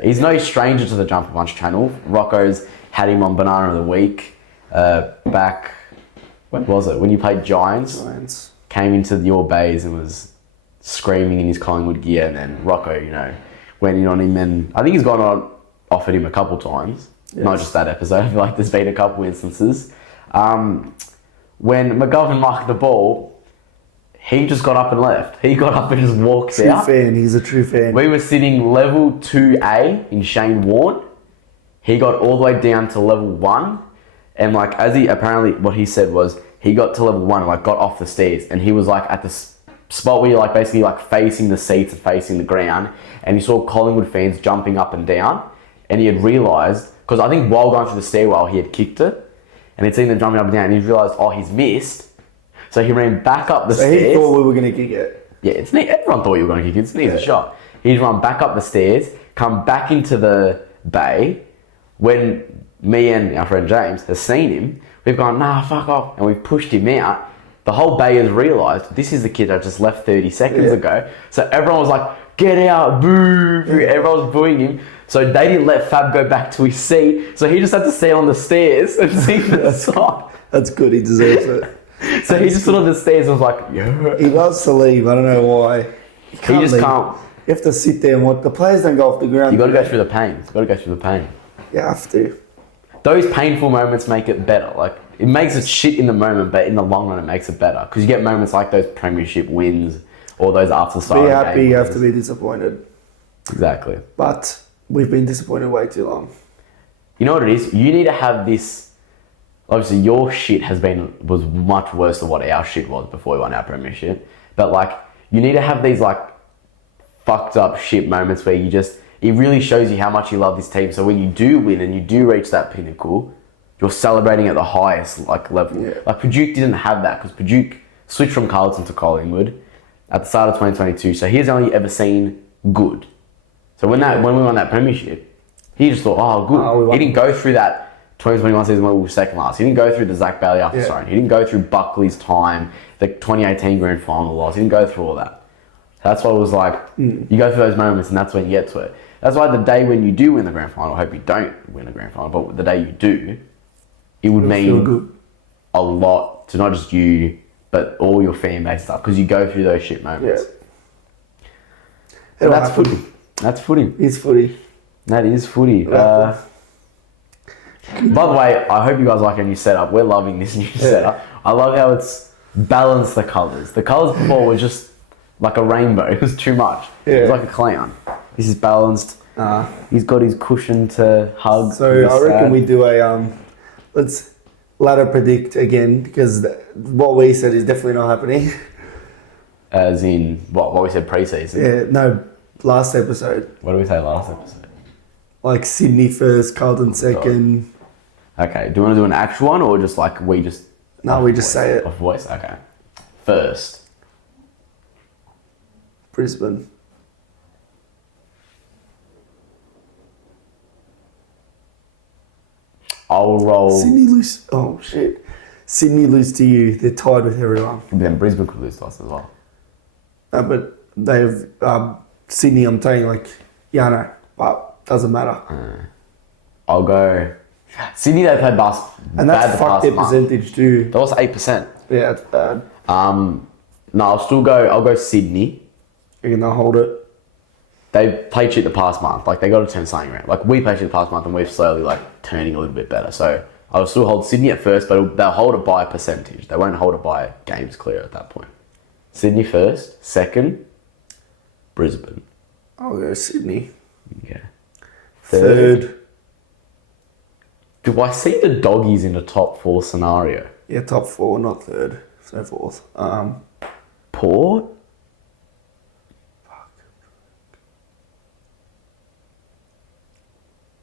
He's no stranger to the Jumper Punch channel. Rocco's had him on Banana of the Week back, when was it? When you played Giants. Came into your bays and was screaming in his Collingwood gear, and then Rocco, went in on him, and I think he's gone on, offered him a couple times. Yes. Not just that episode, I feel like there's been a couple instances. When McGovern marked the ball, he just got up and left. He got up and just walked out. True fan, he's a true fan. We were sitting level 2A in Shane Warne. He got all the way down to level 1. And like, apparently what he said was, he got to level 1 and like got off the stairs. And he was like at the spot where you're like basically like facing the seats and facing the ground. And he saw Collingwood fans jumping up and down. And he had realised, because I think while going through the stairwell, he had kicked it. And he'd seen them jumping up and down. And he realised, he's missed. So he ran back up the stairs. So he thought we were going to kick it. Yeah, it's neat. Everyone thought you were going to kick it. It's an easy shot. He's run back up the stairs, come back into the bay. When me and our friend James has seen him, we've gone, nah, fuck off. And we've pushed him out. The whole bay has realised this is the kid that just left 30 seconds ago. So everyone was like, get out, boo, boo. Everyone was booing him. So they didn't let Fab go back to his seat. So he just had to stay on the stairs and see the side. That's good. He deserves it. So he just stood on the stairs and was like, yeah. He loves to leave. I don't know why. He just can't. You have to sit there and watch. The players don't go off the ground. You got to go through the pain. You got to go through the pain. You have to. Those painful moments make it better. Like, it makes it shit in the moment, but in the long run, it makes it better. Because you get moments like those premiership wins or those after siren. Be happy. You have to be disappointed. Exactly. But we've been disappointed way too long. You know what it is? You need to have this. Obviously, your shit was much worse than what our shit was before we won our premiership. But like, you need to have these like fucked up shit moments where it really shows you how much you love this team. So when you do win and you do reach that pinnacle, you're celebrating at the highest like level. Yeah. Like Paduke didn't have that because Paduke switched from Carlton to Collingwood at the start of 2022. So he's only ever seen good. So when we won that premiership, he just thought, good. He didn't go through that 2021 season when we were second last. He didn't go through the Zach Bailey after siren. He didn't go through Buckley's time, the 2018 grand final loss. He didn't go through all that. That's why it was like, you go through those moments and that's when you get to it. That's why the day when you do win the grand final, I hope you don't win the grand final, but the day you do, it would mean a lot to not just you, but all your fan base stuff, because you go through those shit moments. Yeah. That's footy. That's footy. It's footy. That is footy. By the way, I hope you guys like our new setup. We're loving this new setup. I love how it's balanced the colours. The colours before were just like a rainbow. It was too much. Yeah. It was like a clown. This is balanced. He's got his cushion to hug. So I reckon we do a let's ladder predict again, because what we said is definitely not happening. As in what we said pre-season? Yeah, no, last episode. What did we say last episode? Like Sydney first, Carlton second. Okay, do you want to do an actual one or just like we just... No, we just say it. Off voice, okay. First. Brisbane. I'll roll... Sydney lose... Oh, shit. Sydney lose to you. They're tied with everyone. Then Brisbane could lose to us as well. But they've... Sydney, I'm saying like... Yeah, I know. But doesn't matter. I'll go... Sydney, they played and that's fucked their percentage too. That was 8%. Yeah, it's bad. No, I'll go Sydney. You can hold it. They played shit the past month. Like, they got to turn something around. Like, we played shit the past month and we're slowly, like, turning a little bit better. So, I'll still hold Sydney at first, but they'll hold it by a percentage. They won't hold it by games clear at that point. Sydney first. Second, Brisbane. I'll go Sydney. Okay. Third. Do I see the doggies in the top 4 scenario? Yeah, top 4, not third. So fourth. Port? Fuck.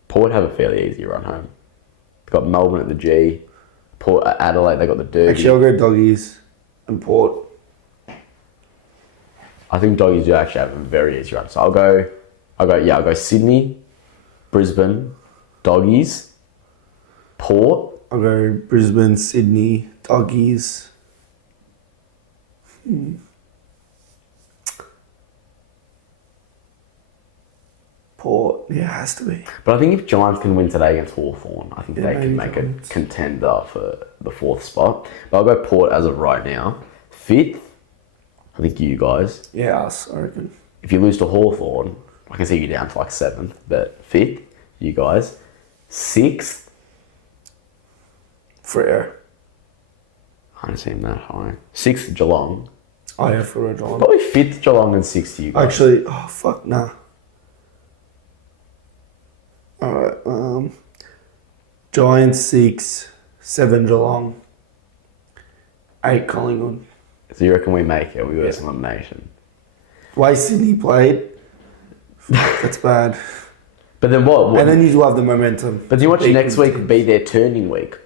Port have a fairly easy run home. They've got Melbourne at the G. Port at Adelaide, they got the Derby. Actually, I'll go Doggies and Port. I think Doggies do actually have a very easy run. So I'll go Sydney, Brisbane, Doggies, Port. I'll go Brisbane, Sydney, Doggies. Port. Yeah, it has to be. But I think if Giants can win today against Hawthorn, I think Yeah, they can maybe make a Giants. contender for the 4th spot. But I'll go Port as of right now. 5th, I think you guys. Yeah, us, I reckon. If you lose to Hawthorn, I can see you down to like 7th. But 5th, you guys. 6th, Freo. I don't see him that high. 6th, Geelong. I have Freo, John. Probably 5th, Geelong, and 6th, you guys. Actually, oh, fuck, nah. Alright, Giants 6, 7 Geelong, 8 Collingwood. So you reckon we make it? We got some elimination. Way Sydney played, that's bad. But then what? And then you do have the momentum. But do you watch Beat next good week teams. be their turning week?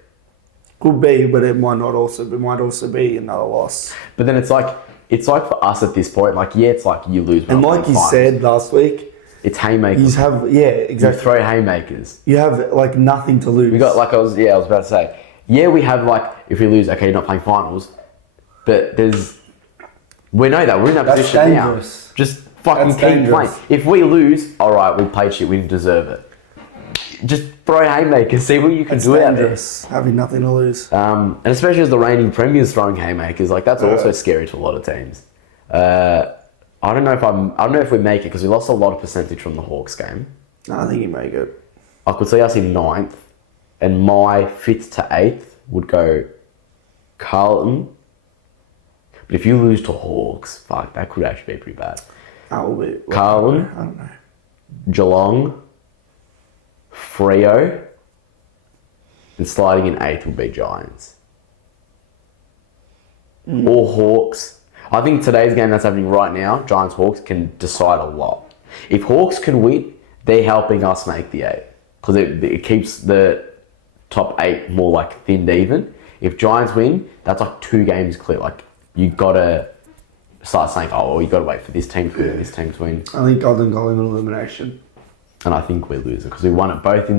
Could be, but it might not also. It might also be another loss. But then it's like for us at this point, like it's like you lose. And like you said last week, it's haymakers. you have You exactly. throw haymakers. You have like nothing to lose. We got like I was about to say. Yeah, we have like if we lose, okay, you're not playing finals, but we know that we're in that That's position dangerous. now. Just fucking That's keep dangerous. playing. If we lose, all right, we played shit. We didn't deserve it. Just throw haymakers. See what you can It's do out there. dangerous having nothing to lose. And especially as the reigning premiers throwing haymakers, like that's also scary to a lot of teams. I don't know if we make it because we lost a lot of percentage from the Hawks game. No, I think you make it. I could see us in 9th, and my 5th to 8th would go Carlton. But if you lose to Hawks, fuck, that could actually be pretty bad. That will be. Carlton, I don't know. Geelong, Freo, and sliding in 8th would be Giants. Or Hawks. I think today's game that's happening right now, Giants-Hawks, can decide a lot. If Hawks can win, they're helping us make the 8. Because it keeps the top 8 more like thinned even. If Giants win, that's like 2 games clear. Like, you got to start saying, oh, well, you got to wait for this team to win, this team to win. I think Golden Goal in elimination. And I think we lose it because we won it both in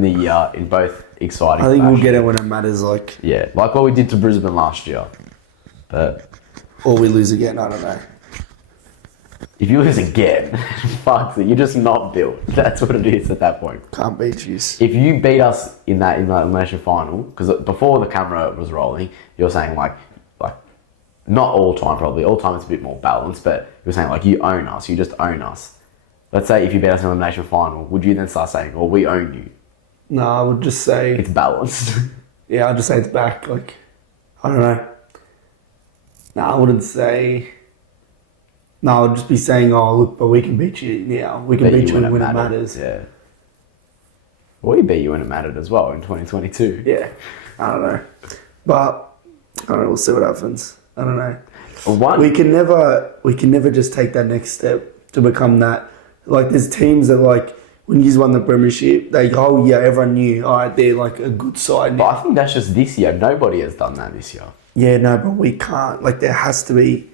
both exciting I think we'll fashion. get it when it matters, like, Yeah, like what we did to Brisbane last year. But or we lose again. I don't know. if you lose again, fuck it, you're just not built. That's what it is at that point. Can't beat you. If you beat us in that elimination final, because before the camera was rolling, you're saying like not all time probably. All time it's a bit more balanced, but you're saying like you own us. You just own us. Let's say if you beat us in the elimination final, would you then start saying, well, we own you? No, I would just say, It's balanced. yeah, I'd just say it's back. Like, I don't know. No, I wouldn't say. No, I'd just be saying, oh, look, but we can beat you now. We can beat you when it matters. Yeah. We beat you when it mattered as well in 2022. Yeah, I don't know. But, I don't know, we'll see what happens. I don't know. One, We can never just take that next step to become that. Like, there's teams that, like, when you won the premiership, they go, oh, yeah, everyone knew, all right, they're, like, a good side but now. I think that's just this year. Nobody has done that this year. Yeah, no, but we can't. Like, there has to be,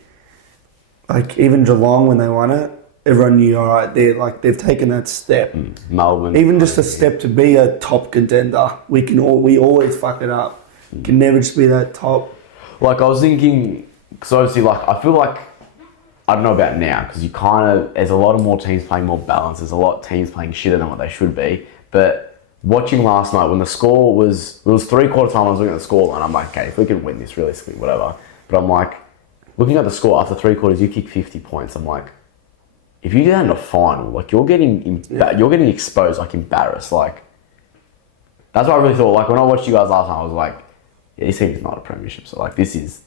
like, even Geelong, when they won it, everyone knew, all right, they've taken that step. Melbourne. Even just a step to be a top contender. We always fuck it up. Can never just be that top. Like, I was thinking, because obviously, like, I feel like, I don't know about now, because you kind of, there's a lot of more teams playing more balanced. There's a lot of teams playing shitter than what they should be. But watching last night, when the score was, it was 3/4 time, I was looking at the score line, I'm like, okay, if we can win this realistically, whatever. But I'm like, looking at the score after 3/4, you kick 50 points. I'm like, if you do that in a final, like, you're getting exposed, like, embarrassed. Like, that's what I really thought. Like, when I watched you guys last night, I was like, yeah, this team is not a premiership. So, like, this is...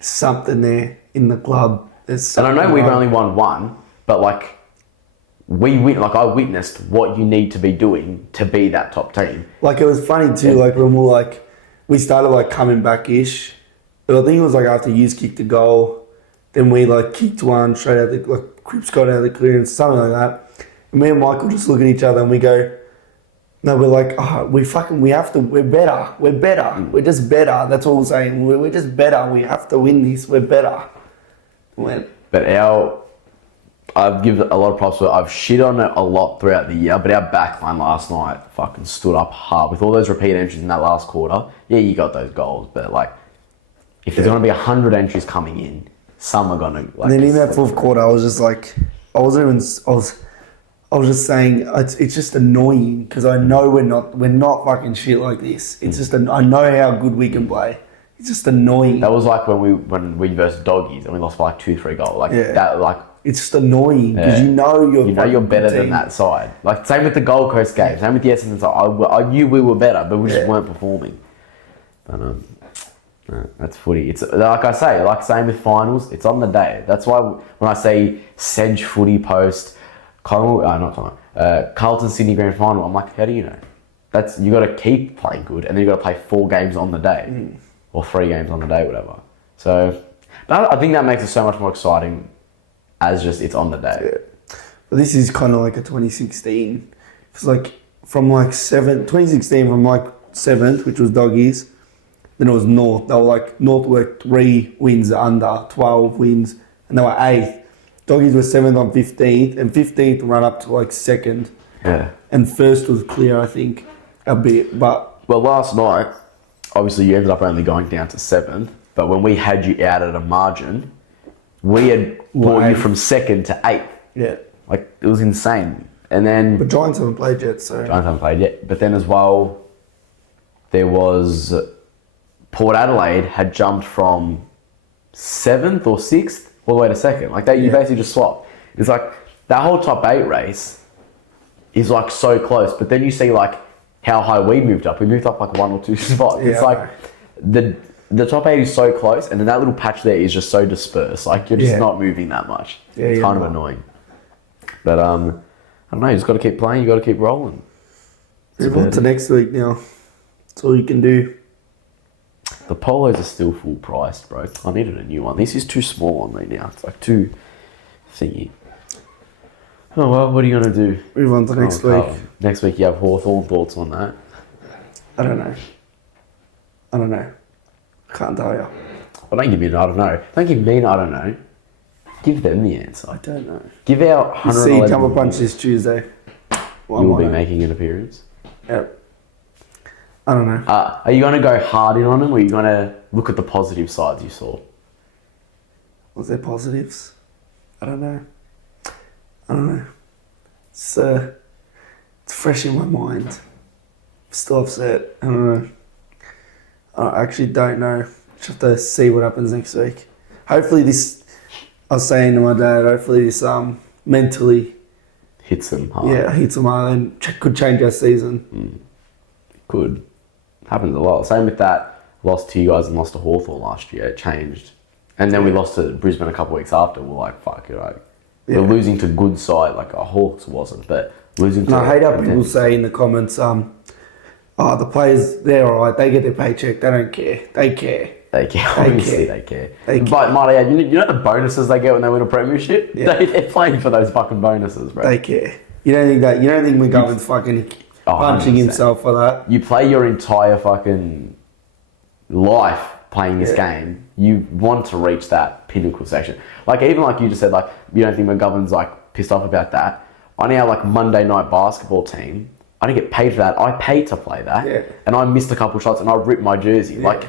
Something there in the club. And I know we've only won one, but, like, I witnessed what you need to be doing to be that top team. Like, it was funny too, like, when we started, like, coming back-ish. But I think it was, like, after Hughes kicked a goal, then we, like, kicked one straight out like, Cripps got out of the clearance, something like that. And me and Michael just look at each other and we go, no, we're like, oh, we're better. We're just better. That's all we're saying. We're just better. We have to win this. We're better. But I've given a lot of props to it. I've shit on it a lot throughout the year, but our backline last night fucking stood up hard. With all those repeat entries in that last quarter, yeah, you got those goals, but, like, if there's going to be 100 entries coming in, some are going to, like... And then in that fourth quarter, I was just like, I I was just saying it's just annoying because I know we're not fucking shit like this. It's just I know how good we can play. It's just annoying. That was like when we versus Doggies and we lost by like 2-3 goals. Like that, like it's just annoying because you know you're better than that side. Like same with the Gold Coast game, same with the Essendon side. I knew we were better, but we just weren't performing. But that's footy. It's like I say, like same with finals. It's on the day. That's why when I say Sedge footy post, Carlton Sydney Grand Final, I'm like, how do you know? That's you got to keep playing good, and then you got to play 4 games on the day, or 3 games on the day, whatever. So, but I think that makes it so much more exciting, as just it's on the day. Yeah. But this is kind of like a 2016. It's like from like 2016 from like 7th, which was Doggies. Then it was North. They were like North were 3 wins under 12 wins, and they were 8th. Doggies were 7th on 15th, and 15th run up to like 2nd. Yeah. And 1st was clear, I think, a bit. But well, last night, obviously you ended up only going down to 7th, but when we had you out at a margin, we had brought you from 2nd to 8th. Yeah. Like, it was insane. And then... But Giants haven't played yet, so... Giants haven't played yet. But then as well, there was... Port Adelaide had jumped from 7th or 6th all the way to 2nd. Like, you basically just swapped. It's like, that whole top 8 race is, like, so close. But then you see, like, how high we moved up. We moved up, like, 1 or 2 spots. Yeah, it's like, the top 8 is so close, and then that little patch there is just so dispersed. Like, you're just not moving that much. Yeah, it's kind of annoying. But, I don't know, you just got to keep playing, you got to keep rolling. Move on to next week now. That's all you can do. The polos are still full priced, bro. I needed a new one. This is too small on me now. It's like too thingy. Oh well, what are you gonna do? Move on to next week. Next week you have Hawthorn. Thoughts on that? I don't know. Can't tell you. Well, don't give me an I don't know. Don't give me an I don't know. Give them the answer. I don't know. Give our 111... See Jumper Punch this Tuesday. Well, you will be making an appearance? Yep. I don't know. Are you going to go hard in on them, or are you going to look at the positive sides you saw? Was there positives? I don't know. It's fresh in my mind. Still upset. I don't know. I actually don't know. Just have to see what happens next week. Hopefully this... I was saying to my dad, hopefully this mentally... Hits them hard. Yeah, hits them hard and could change our season. Could. Happens a lot. Same with that. Lost to you guys and lost to Hawthorn last year. It changed. And then we lost to Brisbane a couple of weeks after. We're like, fuck it. Like, we're losing to good side. Like, Hawks wasn't, but losing to... And I hate how people say in the comments, the players, they're alright. They get their paycheck. They don't care. They care. They care. Obviously, they care. But might I add, you know the bonuses they get when they win a premiership? Yeah. They're playing for those fucking bonuses, bro. They care. You don't think McGovern's fucking punching 100%. Himself for that? You play your entire fucking life playing this game. You want to reach that pinnacle section. Like, even like you just said, like, you don't think McGovern's like pissed off about that. On our like Monday night basketball team, I didn't get paid for that. I paid to play that, and I missed a couple shots, and I ripped my jersey. Yeah. Like,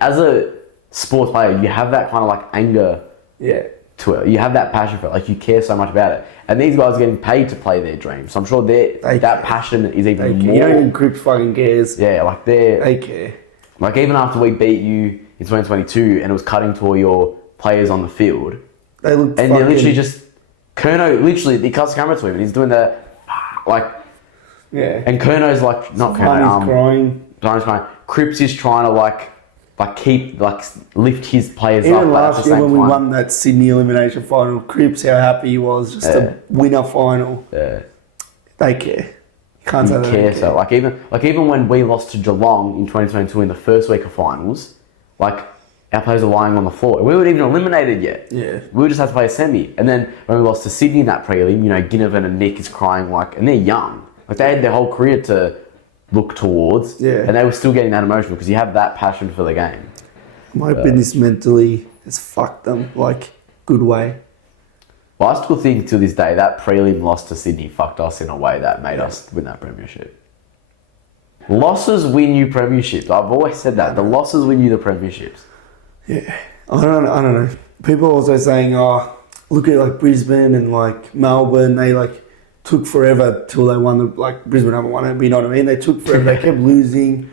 as a sports player, you have that kind of like anger to it. You have that passion for it. Like, you care so much about it. And these guys are getting paid to play their dreams. So I'm sure that passion is even more. You don't even Crips fucking cares. Yeah, like they care. Like, even after we beat you in 2022, and it was cutting to all your players on the field, they looked and they're literally just Kerno. Literally, he cuts the camera to him, and he's doing the like. Yeah. And Kerno's like, not Kerno, crying. Diamond's crying. Cripps is trying to lift his players even up. Even last year when we won that Sydney elimination final, Cripps, how happy he was just to win a final. Yeah. They care. Can't say they care. So even when we lost to Geelong in 2022 in the first week of finals, like, our players are lying on the floor. We weren't even eliminated yet. Yeah. We just had to play a semi. And then when we lost to Sydney in that prelim, Ginnivan and Nick is crying and they're young. Like, they had their whole career to look towards, and they were still getting that emotional because you have that passion for the game. I'm hoping this mentally has fucked them, like, good way. Well, I still think to this day that prelim loss to Sydney fucked us in a way that made us win that premiership. Losses win you premierships. I've always said that. The losses win you the premierships. Yeah. I don't know. People are also saying, look at like Brisbane and like Melbourne, they like took forever till they won the, like, Brisbane haven't won it, but you know what I mean? They took forever, they kept losing.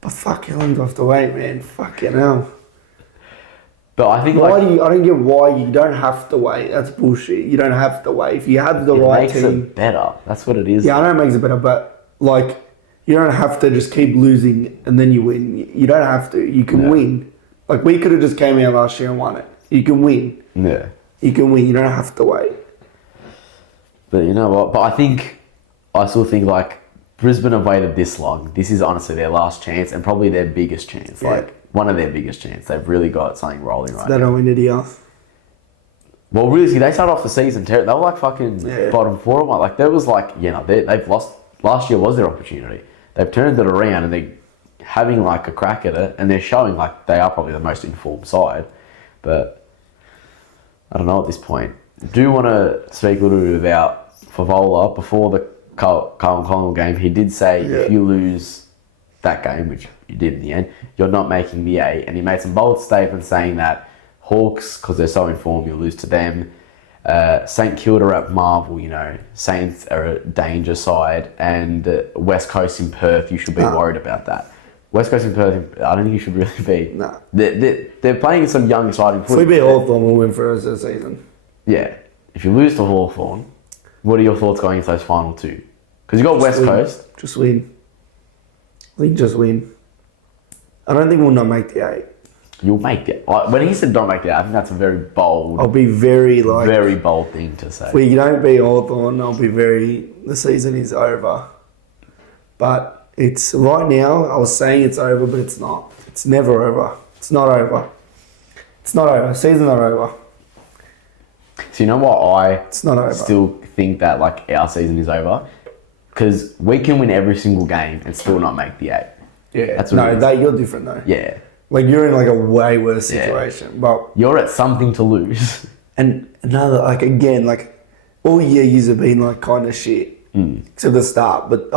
But fuck, how long do I have to wait, man? Fucking hell. But I think I don't get why you don't have to wait. That's bullshit. You don't have to wait. If you have the right team. It makes it better. That's what it is. Yeah, I know it makes it better, but like, you don't have to just keep losing and then you win. You don't have to. You can win. Like, we could have just came out last year and won it. You can win. Yeah. You can win. You don't have to wait. But you know what? But I still think, like, Brisbane have waited this long. This is honestly their last chance and probably their biggest chance. Yeah. Like, one of their biggest chances. They've really got something rolling right They now. don't win it here. Well, really, they started off the season terrible. They were like fucking bottom four. Like, there was like, you know, they've lost. Last year was their opportunity. They've turned it around and they're having like a crack at it, and they're showing like they are probably the most informed side. But I don't know at this point. Do you want to speak a little bit about Favola before the Carlton Collingwood game? He did say if you lose that game, which you did in the end, you're not making the 8. And he made some bold statements saying that Hawks, because they're so informed, you'll lose to them. St Kilda are at Marvel, you know, Saints are a danger side, and West Coast in Perth, you should be worried about that. West Coast in Perth, I don't think you should really be. No. They're playing some young, exciting If we football. beat Hawthorn, we'll win for the rest of the season. Yeah. If you lose to Hawthorn, what are your thoughts going into those final two? Because you got West Coast. Just win. I think just win. I don't think we'll not make the 8. You'll make it. When he said don't make it, I think that's a very bold, I'll be very like... very bold thing to say. If we don't beat Hawthorn, I'll be very... The season is over. But it's... Right now, I was saying it's over, but it's not. It's never over. It's not over. It's not over. Season's not over. So you know what It's not over. still think that like our season is over? Because we can win every single game and still not make the 8. Yeah. That's what it is. You're different though. Yeah. Like, you're in like a way worse situation. But... You're at something to lose. And another, like, again, like, all year you've been like kind of shit. Except the start. But,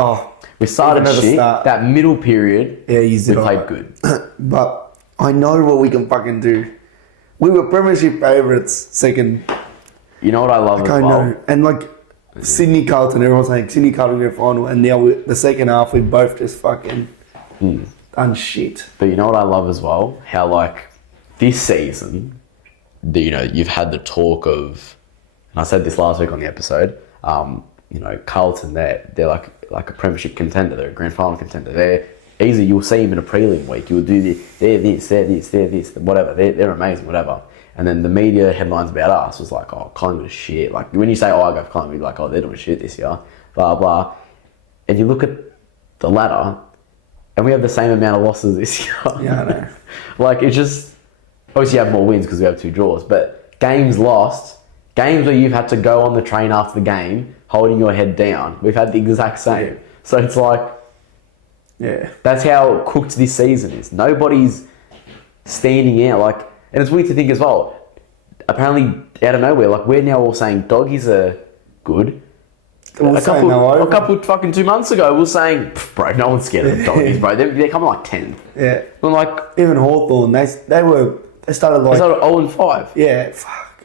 We started even at the shit. start- That middle period, Yeah, you we did played alright. good. But I know what we can fucking do. We were premiership favourites second. You know what I love as I well? know. And like Sydney Carlton, everyone's saying Sydney Carlton grand final, and now the second half we both just fucking done shit. But you know what I love as well? How like this season, you know, you've had the talk of, and I said this last week on the episode, you know, Carlton, they're like a premiership contender, they're a grand final contender. They're easy, you'll see them in a prelim week, you'll do this, they're this, whatever, they're amazing, whatever. And then the media headlines about us was like, oh, Collingwood is shit. Like, when you say, oh, I go for Collingwood, you're like, oh, they're doing shit this year, blah, blah. And you look at the ladder, and we have the same amount of losses this year. Yeah, I know. Like, it's just, obviously you have more wins because we have 2 draws, but games lost, games where you've had to go on the train after the game, holding your head down, we've had the exact same. So it's like, that's how cooked this season is. Nobody's standing out, like, and it's weird to think as well, apparently out of nowhere, like, we're now all saying doggies are good. A couple fucking 2 months ago, we were saying, bro, no one's scared of the doggies, bro. They're coming like 10th. Yeah. We're like, even Hawthorn, they started like... They started 0-5. Yeah, fuck.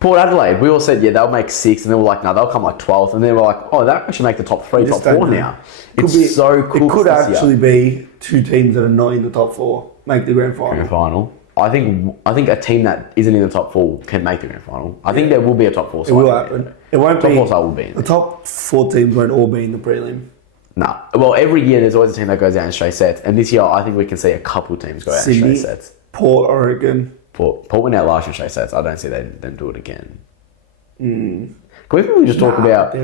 Port Adelaide, we all said, yeah, they'll make 6th, and then we're like, no, they'll come like 12th, and then we're like, oh, they'll actually make the top 3, top 4 now. It's so cool. It could actually be 2 teams that are not in the top 4 make the grand final. Grand final. I think a team that isn't in the top 4 can make the grand final. I think there will be a top 4 side. It will happen. It won't top be... Top 4 side will be in The top 4 teams won't all be in the prelim. Nah. Well, every year there's always a team that goes out in straight sets, and this year I think we can see a couple teams go out in straight sets. Port, Oregon. Port went out last in straight sets. I don't see them do it again. Can we probably just talk about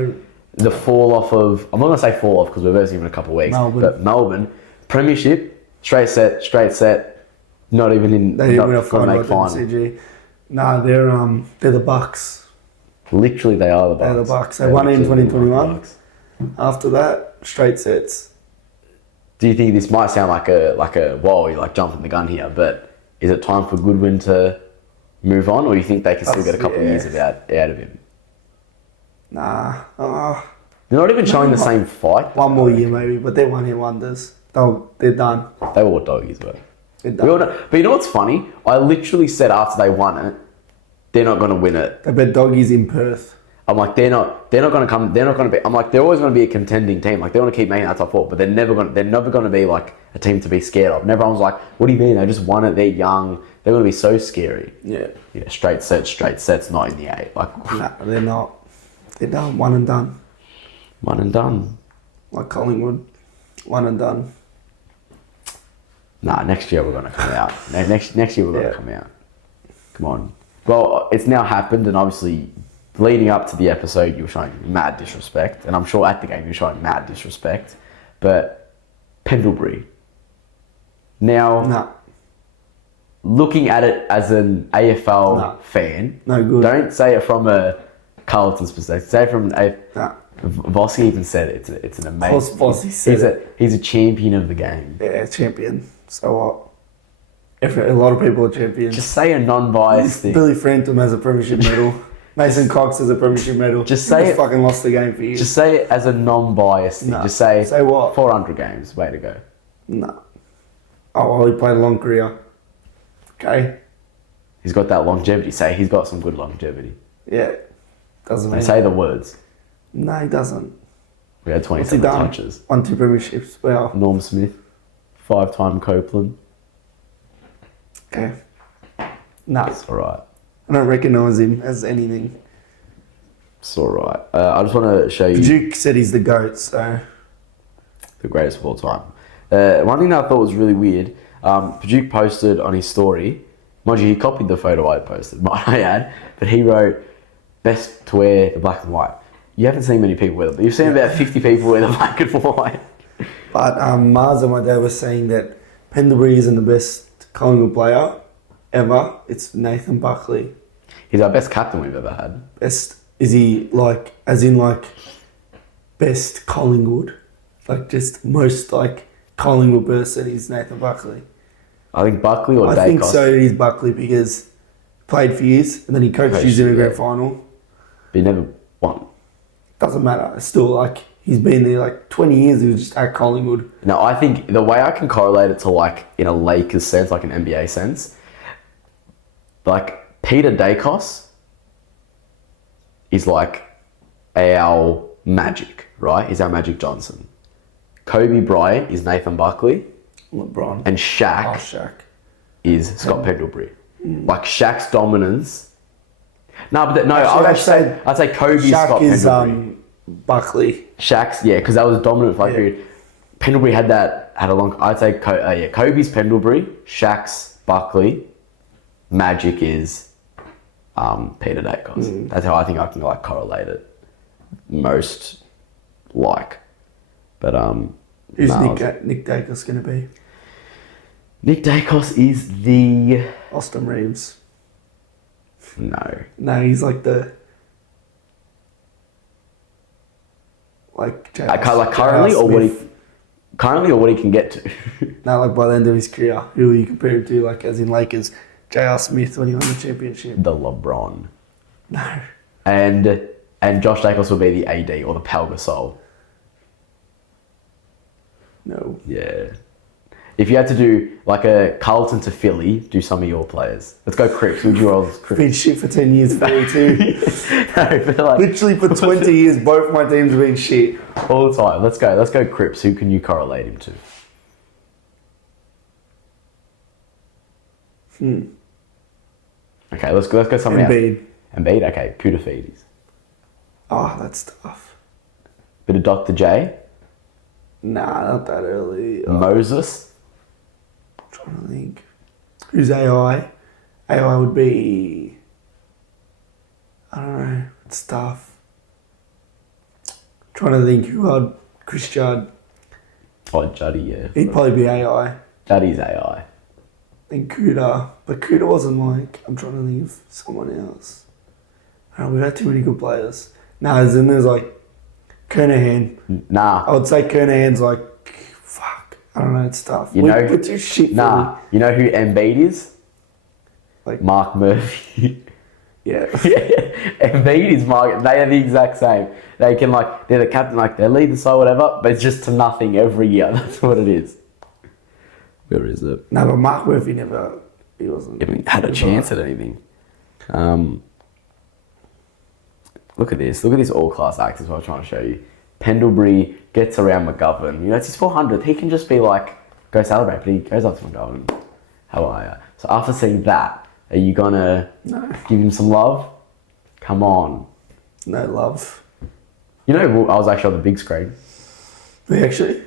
the fall off of... I'm not going to say fall off because we're versing in a couple of weeks. But Melbourne, premiership, straight set, not even in... They didn't win a final. CG. Nah, they're the Bucks. Literally, they are the Bucks. They're the Bucks. They won in 2021. After that, straight sets. Do you think this might sound like a whoa, you're like jumping the gun here, but is it time for Goodwin to move on, or you think they can still get a couple of years out of him? Nah. They're not even showing the same fight. One more year maybe, but they're one-hit wonders. They're done. They were what doggies were. They're done. But you know what's funny? I literally said after they won it, they're not going to win it. They bet doggies in Perth. I'm like, they're not going to come. They're not going to be. I'm like, they're always going to be a contending team. Like, they want to keep making that top four, but they're never going to be like a team to be scared of. And everyone's like, what do you mean? They just won it. They're young. They're going to be so scary. Yeah. Yeah, straight sets, not in the 8. Like, Nah, they're not. They're done. One and done. one and done. Like Collingwood. One and done. Nah, next year we're going to come out. Next year we're going to Yeah. come out. Come on. Well, it's now happened, and obviously, leading up to the episode, you were showing mad disrespect, and I'm sure at the game you were showing mad disrespect. But Pendlebury. Now, Nah. looking at it as an AFL Nah. fan, No good. don't say it from a Carlton's perspective. Say it from a. Nah. Vossi even said it. It's an amazing. Vossi said he's a champion of the game. Yeah, champion. So what? A lot of people are champions. Just say a non-biased thing. Billy Frampton has a premiership medal. Mason Cox has a premiership medal. Just say it. Fucking lost the game for you. Just say it as a non-biased thing. No. Just say. Say what? 400 games. Way to go. No. Oh, well, he played a long career. Okay. He's got that longevity. Say he's got some good longevity. Yeah. Doesn't mean. And say the words. No, he doesn't. We had What's he 27 done? touches. 1-2 premierships. Well, Norm Smith, 5-time Copeland. okay. Nah. It's all right. I don't recognise him as anything. It's all right. I just want to show you Duke said he's the GOAT, so. the greatest of all time. One thing that I thought was really weird, Pajuk posted on his story, mind you, he copied the photo I posted, might I add, but he wrote, best to wear the black and white. You haven't seen many people wear them, but you've seen about 50 people wear the black and white. But Mars and my dad was saying that Pendlebury isn't the best Collingwood player ever. It's Nathan Buckley. He's our best captain we've ever had. Best, is he like, as in like, best Collingwood? Like just most like Collingwood person is Nathan Buckley. I think Buckley or Dacos. I think so, it is Buckley because he played for years and then he coached years in a grand final. But he never won. Doesn't matter. It's still like, he's been there like 20 years, he was just at Collingwood. No, I think the way I can correlate it to like in a Lakers sense, like an NBA sense, like Peter Dacos is like our Magic, right? He's our Magic Johnson. Kobe Bryant is Nathan Buckley. LeBron. And Shaq Shaq. is Scott Pendlebury. Like Shaq's dominance. No, but Actually, I'd say Kobe's Scott Shaq is Pendlebury. Buckley. Shaq's, yeah, because that was dominant for like a period. Pendlebury had a long. I'd say Kobe's Pendlebury, Shaq's Buckley, Magic is Peter Dacos. That's how I think I can like correlate it most like. But Who's no, Nick Dacos going to be? Nick Dacos is the Austin Reeves. no. No, he's like the like Currently or what he can get to. No, like by the end of his career, who are you compared to? Like as in Lakers, J.R. Smith when he won the championship. The LeBron. No. And Josh Dacos will be the AD or the Pau Gasol. No. Yeah. If you had to do like a Carlton to Philly, do some of your players. Let's go Crips. Who'd you roll as Crips? Been shit for 10 years, Philly too. No, but like, Literally for 20 years, both my teams have been shit. all the time. Let's go Crips. Who can you correlate him to? Okay, let's go something else. Embiid. Embiid, okay. Putafidis. Oh, that's tough. Bit of Dr. J. Nah, not that early. Moses. I'm trying to think. Who's AI? AI would be... I don't know. It's tough. Trying to think who I'd... Chris Judd. Oh, Juddy, yeah. He'd probably be AI. Juddy's AI. Then Kuda. But Kuda wasn't like... I'm trying to think of someone else. I don't know, we've had too many good players. Nah, as in there's like... Kernahan. Nah. I would say Kernahan's like... Fuck. I don't know, it's tough. We're too shit Nah. You know who Embiid is? Like... Mark Murphy. Yeah. Embiid is Mark. They are the exact same. They can like... They're the captain, like they lead the side, whatever, but it's just to nothing every year. That's what it is. Where is it? No, but Mark Murphy never... He wasn't... Even had a chance at anything. Look at this. Look at this all-class act is what I'm trying to show you. Pendlebury gets around McGovern. You know, it's his 400th. He can just be like, go celebrate, but he goes up to McGovern. How are you? So after seeing that, are you going to give him some love? Come on. No love. You know, I was actually on the big screen. We actually...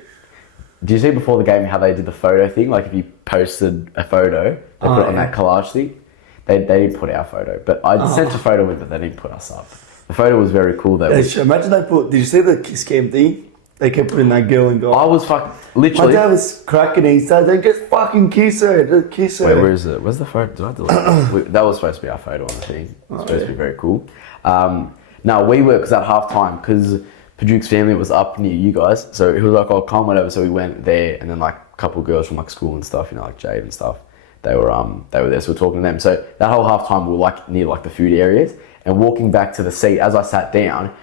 Did you see before the game how they did the photo thing? Like if you posted a photo, they put it on that collage thing. They didn't put our photo, but I sent a photo with it. They didn't put us up. The photo was very cool though. Imagine they put... Did you see the kiss cam thing? They kept putting that girl and guy. I was literally... My dad was cracking it. He said, "Don't just fucking kiss her. Just kiss her." Wait, where is it? Where's the photo? Did I delete it? That was supposed to be our photo on the thing. It was supposed to be very cool. No, we were, because at half time, because Paduke's family was up near you guys, so he was like, "Oh, come whatever." So we went there, and then like a couple of girls from like school and stuff, you know, like Jade and stuff. They were there, so we were talking to them. So that whole half time, we were like near like the food areas, and walking back to the seat as I sat down,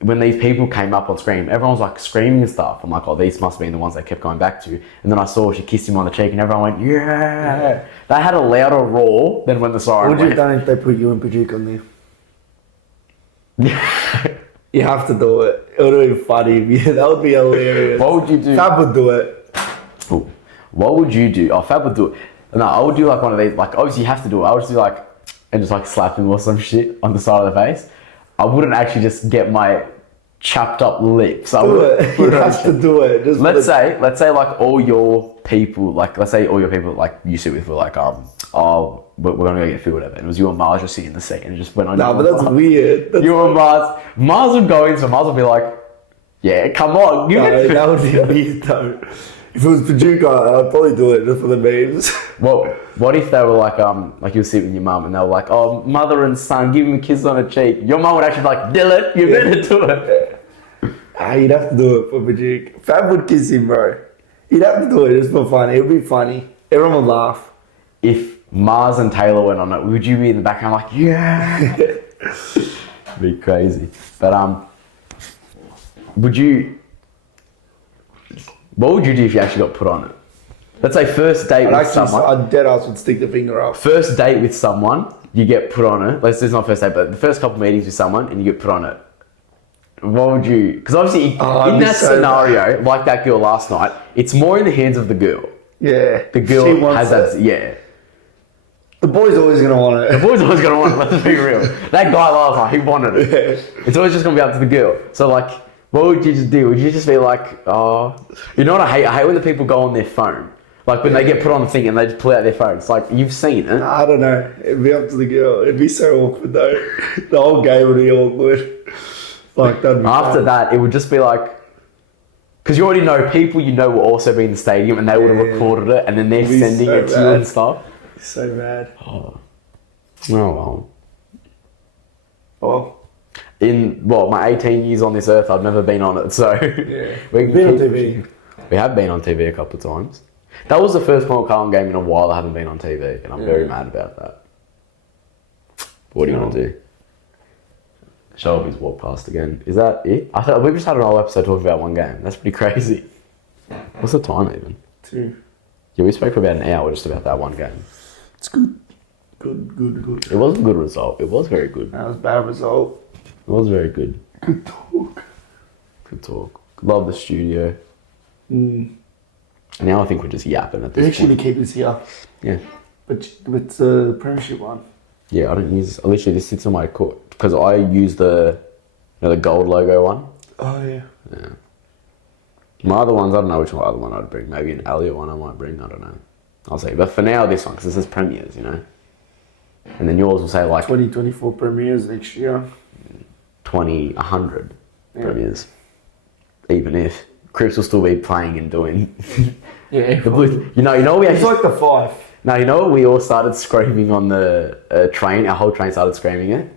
when these people came up on screen, everyone was like screaming and stuff. I'm like, oh, these must have been the ones they kept going back to. And then I saw she kissed him on the cheek, and everyone went, yeah. They had a louder roar than when the siren What would you went. have done if they put you and Paduke on there? You have to do it. It would have been funny. Yeah, that would be hilarious. What would you do? Fab would do it. Ooh. What would you do? Oh, Fab would do it. No, I would do like one of these. Like, obviously, you have to do it. I would just do like, and just like slap him or some shit on the side of the face. I wouldn't actually just get my chapped up lips. Do it. You have to do it. Just let's say like all your people, like you sit with were like, oh, we're gonna go get food or whatever. And it was you and Mars just sitting in the seat and it just went on. No, but that's weird. You and Mars. Mars would go in, so Mars would be like, yeah, come on. That would be weird though. If it was Paduke, I'd probably do it just for the memes. Well, what if they were like you sit with your mum and they were like, oh, mother and son, give him a kiss on the cheek. Your mum would actually be like, Dylan, you better do it. You'd have to do it for Paduke. Fab would kiss him, bro. You'd have to do it just for fun. It would be funny. Everyone would laugh. If Mars and Taylor went on it, would you be in the background like, yeah? Be crazy. But what would you do if you actually got put on it? Let's say first date with someone. I'd dead ass would stick the finger up. First date with someone, you get put on it. Let's say it's not first date, but the first couple of meetings with someone and you get put on it. What would you... Because obviously in that scenario, like that girl last night, it's more in the hands of the girl. Yeah. The girl has that... Yeah. The boy's always going to want it. The boy's always going to want it, let's be real. That guy last night, he wanted it. Yeah. It's always just going to be up to the girl. So like, what would you just do? Would you just be like, oh... You know what I hate? I hate when the people go on their phone. Like when they get put on the thing and they just pull out their phone. It's like, you've seen it. I don't know. It'd be up to the girl. It'd be so awkward though. The whole game would be awkward. Like that'd be After fun. that, it would just be like... Because you already know people you know will also be in the stadium and they would have recorded it and then they're sending so it to you and stuff. So bad. Oh well. Oh. In my 18 years on this earth, I've never been on it, so... Yeah. We've been on TV. We have been on TV a couple of times. That was the first Carlton game in a while I haven't been on TV, and I'm very mad about that. What do you want to do? Shelby's walked past again. Is that it? I thought we just had an whole episode talking about one game. That's pretty crazy. What's the time even? 2. Yeah, we spoke for about an hour just about that one game. It's good. Good. It was a good result. It was very good. That was a bad result. It was very good. Good talk. Good talk. Love the studio. Now I think we're just yapping at this We actually point. keep this here. Yeah. But it's the Premiership one. Yeah, I don't use... I literally just sits on my court. Because I use the gold logo one. Oh, yeah. Yeah. My other ones, I don't know which other one I'd bring. Maybe an Elliot one I might bring. I don't know. I'll see. But for now, this one, because this is Premiers, you know. And then yours will say like... 2024 Premiers next year. 100 Premiers. Even if. Crips will still be playing and doing... Yeah. The Blues. You know we It's actually... like the 5. Now, you know what we all started screaming on the train? Our whole train started screaming it.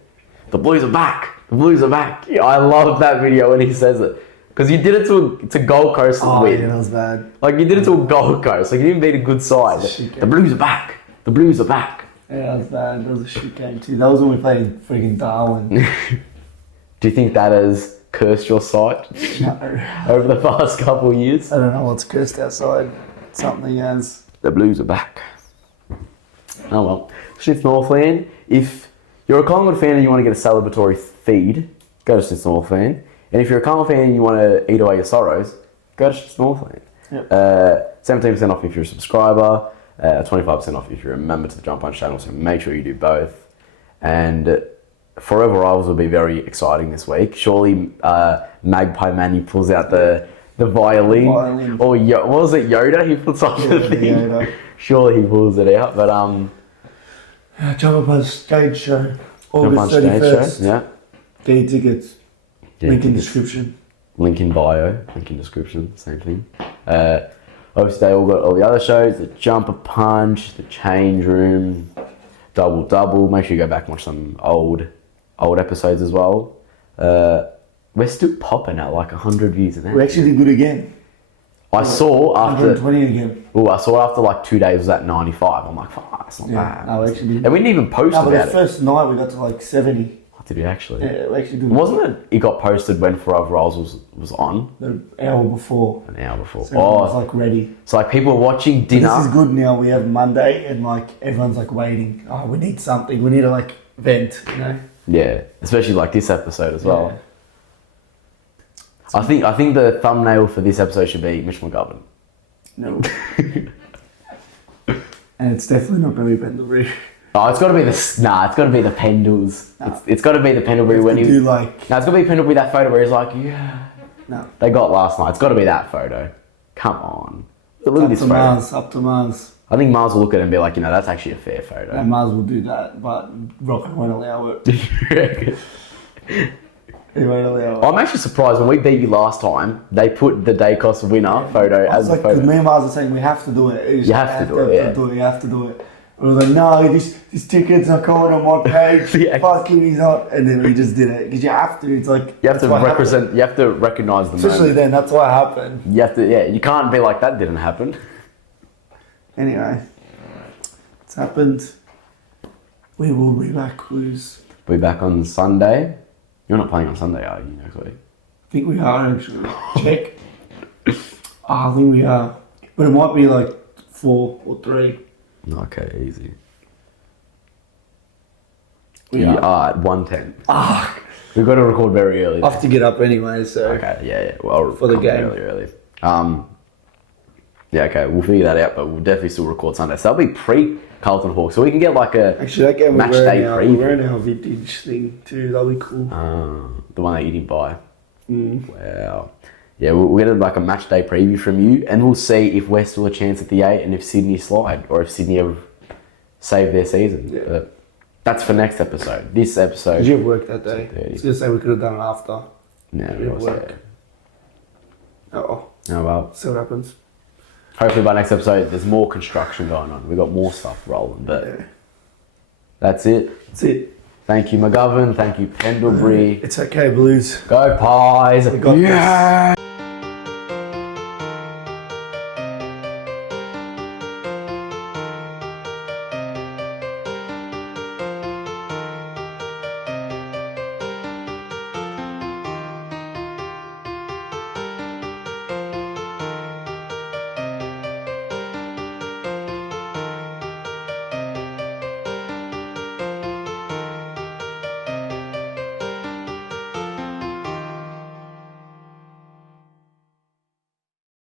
The Blues are back. The Blues are back. Yeah, I love that video when he says it. Because you did it to Gold Coast Oh, win. yeah, that was bad. Like, you did it to a Gold Coast. Like, you didn't beat a good side. The Blues are back. The Blues are back. Yeah, that was bad. That was a shit game too. That was when we played in freaking Darwin. Do you think that has cursed your sight No. over the past couple of years? I don't know what's cursed outside. Something has. The Blues are back. Oh well. Shit's Northland. If you're a Collingwood fan and you want to get a celebratory feed, go to Smith North Fan. And if you're a Collingwood fan and you want to eat away your sorrows, go to Smith North Fan. Yep. 17% off if you're a subscriber, 25% off if you're a member to the Jump Punch channel, so make sure you do both. And Forever Rivals will be very exciting this week. Surely Magpie Manny pulls out the violin. Or what was it, Yoda? He puts on the thing. Yoda. Surely he pulls it out, but Jumper Punch stage show, August Jump Punch 31st. stage show, yeah. Get your tickets. Link in description. Link in bio, link in description, same thing. Obviously, they all got all the other shows, the Jumper Punch, the Change Room, Double Double. Make sure you go back and watch some old episodes as well. We're still popping at like 100 views an hour. We actually did good again. I saw after 120 again. Oh, I saw after like 2 days was at 95. I'm like, fuck, that's not bad. No, we actually did. And we didn't even post No, but about the first night we got to like 70. Oh, did we actually? Yeah, we actually did. Wasn't it? It got posted when Forever Rolls was on. An hour before. An hour before. So everyone's like ready. So like people were watching dinner. This is good now. We have Monday and like everyone's like waiting. Oh, we need something. We need to like vent, you know? Yeah, especially like this episode as well. I think the thumbnail for this episode should be Mitch McGovern. No. And it's definitely not going to be Pendlebury. Oh, it's got to be it's got to be the Pendles. No. It's got to be the Pendlebury when he do like. No, it's got to be Pendlebury that photo where he's like, yeah. No. They got last night. It's got to be that photo. Come on. Look at this photo. Up to Mars. I think Mars will look at it and be like, that's actually a fair photo. And Mars will do that, but Rocco won't allow it. He won't allow it. I'm actually surprised when we beat you last time, they put the Dacos winner photo as the photo. Because me and Mars are saying we have to do it. You have to do it, yeah. You have to do it. We were like, no, this ticket's not going on my page. Yeah. Fuck him, he's not. And then we just did it. Because you have to. It's like... You have to represent... You have to recognise the Especially moment. then, that's what happened. You have to... Yeah, you can't be like, that didn't happen. Anyway. It's happened. We will be back, Clues. We'll be back on Sunday. You're not playing on Sunday, are you, next week? I think we are, actually. Check. I think we are. But it might be like 4 or 3. Okay, easy. We are at 1:10. We've got to record very early. I have to get up anyway, so... Okay, yeah. Well, for the game. Really early. Yeah, okay, we'll figure that out, but we'll definitely still record Sunday. So that'll be pre-Carlton Hawks, so we can get like a actually, that game match day preview. We're wearing our vintage thing too, that'll be cool. The one that you didn't buy. Wow. Yeah, we'll get like a match day preview from you, and we'll see if we're still a chance at the 8 and if Sydney slide, or if Sydney have saved their season. Yeah. But that's for next episode. This episode... Did you have work that day? 30. I was going to say we could have done it after. No, we have work. Oh well. See what happens. Hopefully by next episode there's more construction going on. We've got more stuff rolling, but that's it. That's it. Thank you, McGovern. Thank you, Pendlebury. It's okay, Blues. Go Pies. We got this.